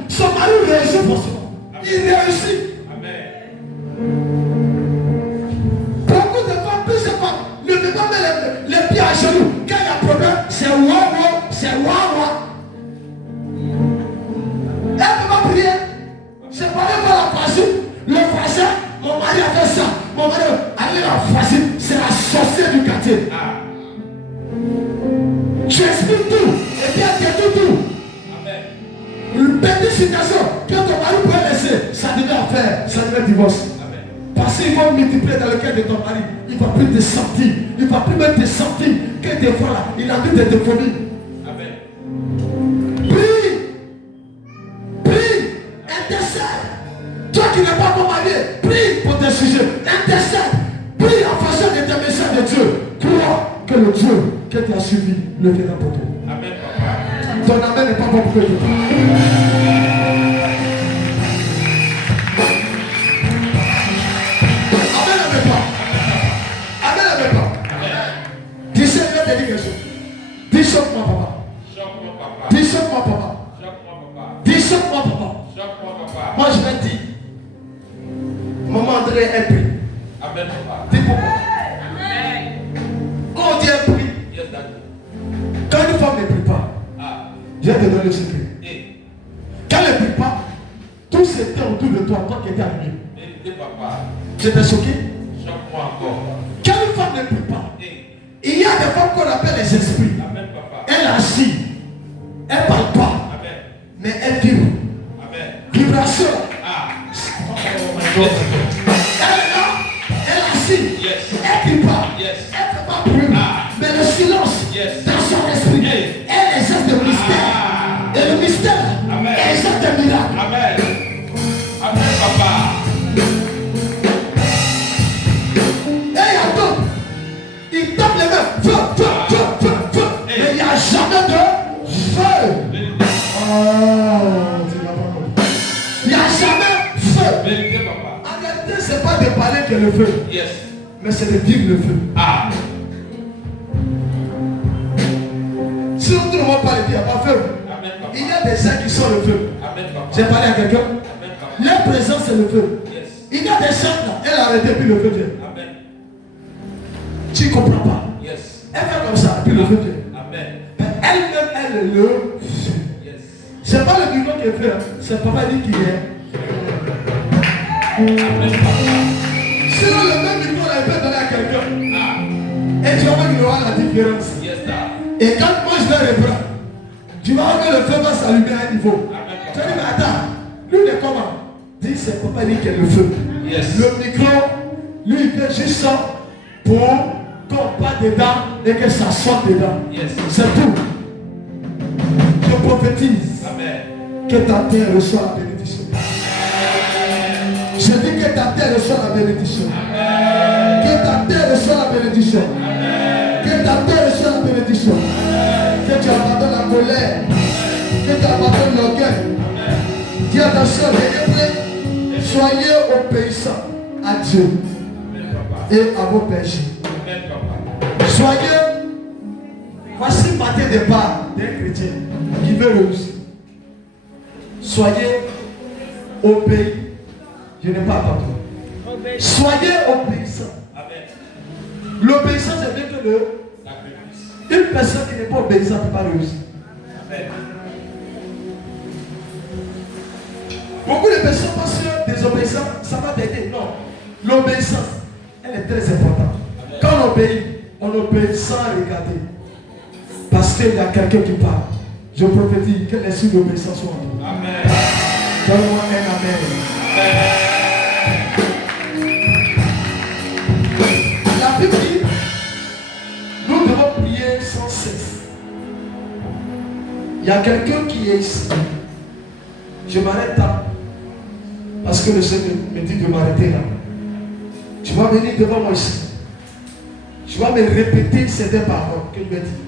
son mari réussit forcément. Il réussit. Beaucoup de femmes, plusieurs femmes, ne veulent pas mettre les pieds à genoux. Quand il y a problème, c'est ouah, c'est ouah. Elle ne peut pas prier. C'est pas Dieu. Tu expliques tout. Et puis elle détruit tout. Une petite situation que ton mari pourrait laisser, ça devait affaire, ça devait divorce. Parce qu'il va multiplier dans le cœur de ton mari. Il ne va plus te sentir. Il ne va plus même te sentir que des fois là, il a envie de te vomir. Prie. Prie. Intercède. Toi qui n'es pas bon marié, prie pour tes sujets. Intercède. Prie en fonction de tes messages de Dieu. Crois que le Dieu que tu as suivi le fera pour toi. Amen, papa. Ton amen n'est pas bon pour toi. Choque-moi, papa. Choque-moi, papa. Dis choque-moi, papa. Choque-moi, papa. Dis choque-moi, papa. Choque-moi, papa. Moi, je vais dire. Maman André est pris. Amen, papa. Dis pourquoi. Quand on dit un prix, Yes, daddy. quand une femme ne prie pas, je vais te donner le secret. Quand elle ne prie pas, tout s'était autour de toi, toi qui étais allumé. Papa. Je t'ai choqué. Choque-moi encore. Quand une femme ne prie pas, il y a des femmes qu'on appelle les esprits. Amen, papa. Elle agit. Elle ne parle pas. Amen. Mais elle vibre. Amen. Vibration. Oh my God. Elle est là. Elle agit. Yes. Elle ne crie pas. Yes. Elle ne fait pas bruit. Mais le silence Yes. dans son esprit. Hey. Elle exerce le mystère. Et le mystère Amen. exerce des miracles. Amen. Amen, papa. Et il y a d'autres. Ils tapent les mains. Feu, feu, feu, feu, feu. Mais il n'y a jamais de feu. Oh, tu n'as pas compris. Il n'y a jamais feu. Vérité, papa. En réalité, ce n'est pas de parler que le feu. Yes. Mais c'est de vivre le feu. Si tout le monde parle, il n'y a pas feu. Amen, papa. Il y a des gens qui sont le feu. Amen, papa. J'ai parlé à quelqu'un. Amen, papa. Leur présence, c'est le feu. Yes. Il y a des gens là, elle a arrêté, puis le feu vient. Amen. Tu ne comprends pas. Yes. Elle fait comme ça, puis le feu vient. Amen. Mais elle-même, elle est le feu. Yes. C'est pas le micro qui est fait, c'est papa dit qu'il est. Amen, papa. Sinon, le même micro, elle peut donner à quelqu'un. Et tu vas voir qu'il y aura la différence. Yes, sir. Et quand moi je vais reprendre, tu vas voir que le feu va s'allumer à un niveau. Amen, Tu vas papa. dire, mais attends, lui il est comment? Dis, c'est papa dit qu'il y a le feu. Yes. Le micro, lui il fait juste ça pour qu'on parte dedans et que ça sorte dedans. Yes. C'est tout. Je prophétise Amen. que ta terre reçoit la bénédiction. Je dis que ta terre reçoit la bénédiction. Que ta terre reçoit la bénédiction. Que ta terre reçoit la bénédiction. Que tu abandonnes la colère. Que tu abandonnes l'orgueil. Dis attention, les prêts. Soyez obéissants à Dieu Amen, papa. et à vos péchés. Amen, papa. Soyez. Voici le matin de départ d'un chrétien qui veut réussir. Soyez obéis. Je n'ai pas attendu. Soyez obéissants. Amen. L'obéissance c'est bien que La bénédiction. une personne qui n'est pas obéissante ne peut pas réussir. Amen. Beaucoup de personnes pensent que désobéissance, ça va t'aider. Non. L'obéissance, elle est très importante. Amen. Quand on obéit sans regarder. Parce qu'il y a quelqu'un qui parle. Je prophétise que l'esprit d'obéissance soit en toi. Amen. Donne-moi un amen. La Bible dit, nous devons prier sans cesse. Il y a quelqu'un qui est ici. Je m'arrête là. Parce que le Seigneur me dit de m'arrêter là. Tu vas venir devant moi ici. Tu vas me répéter certaines paroles que je vais dire.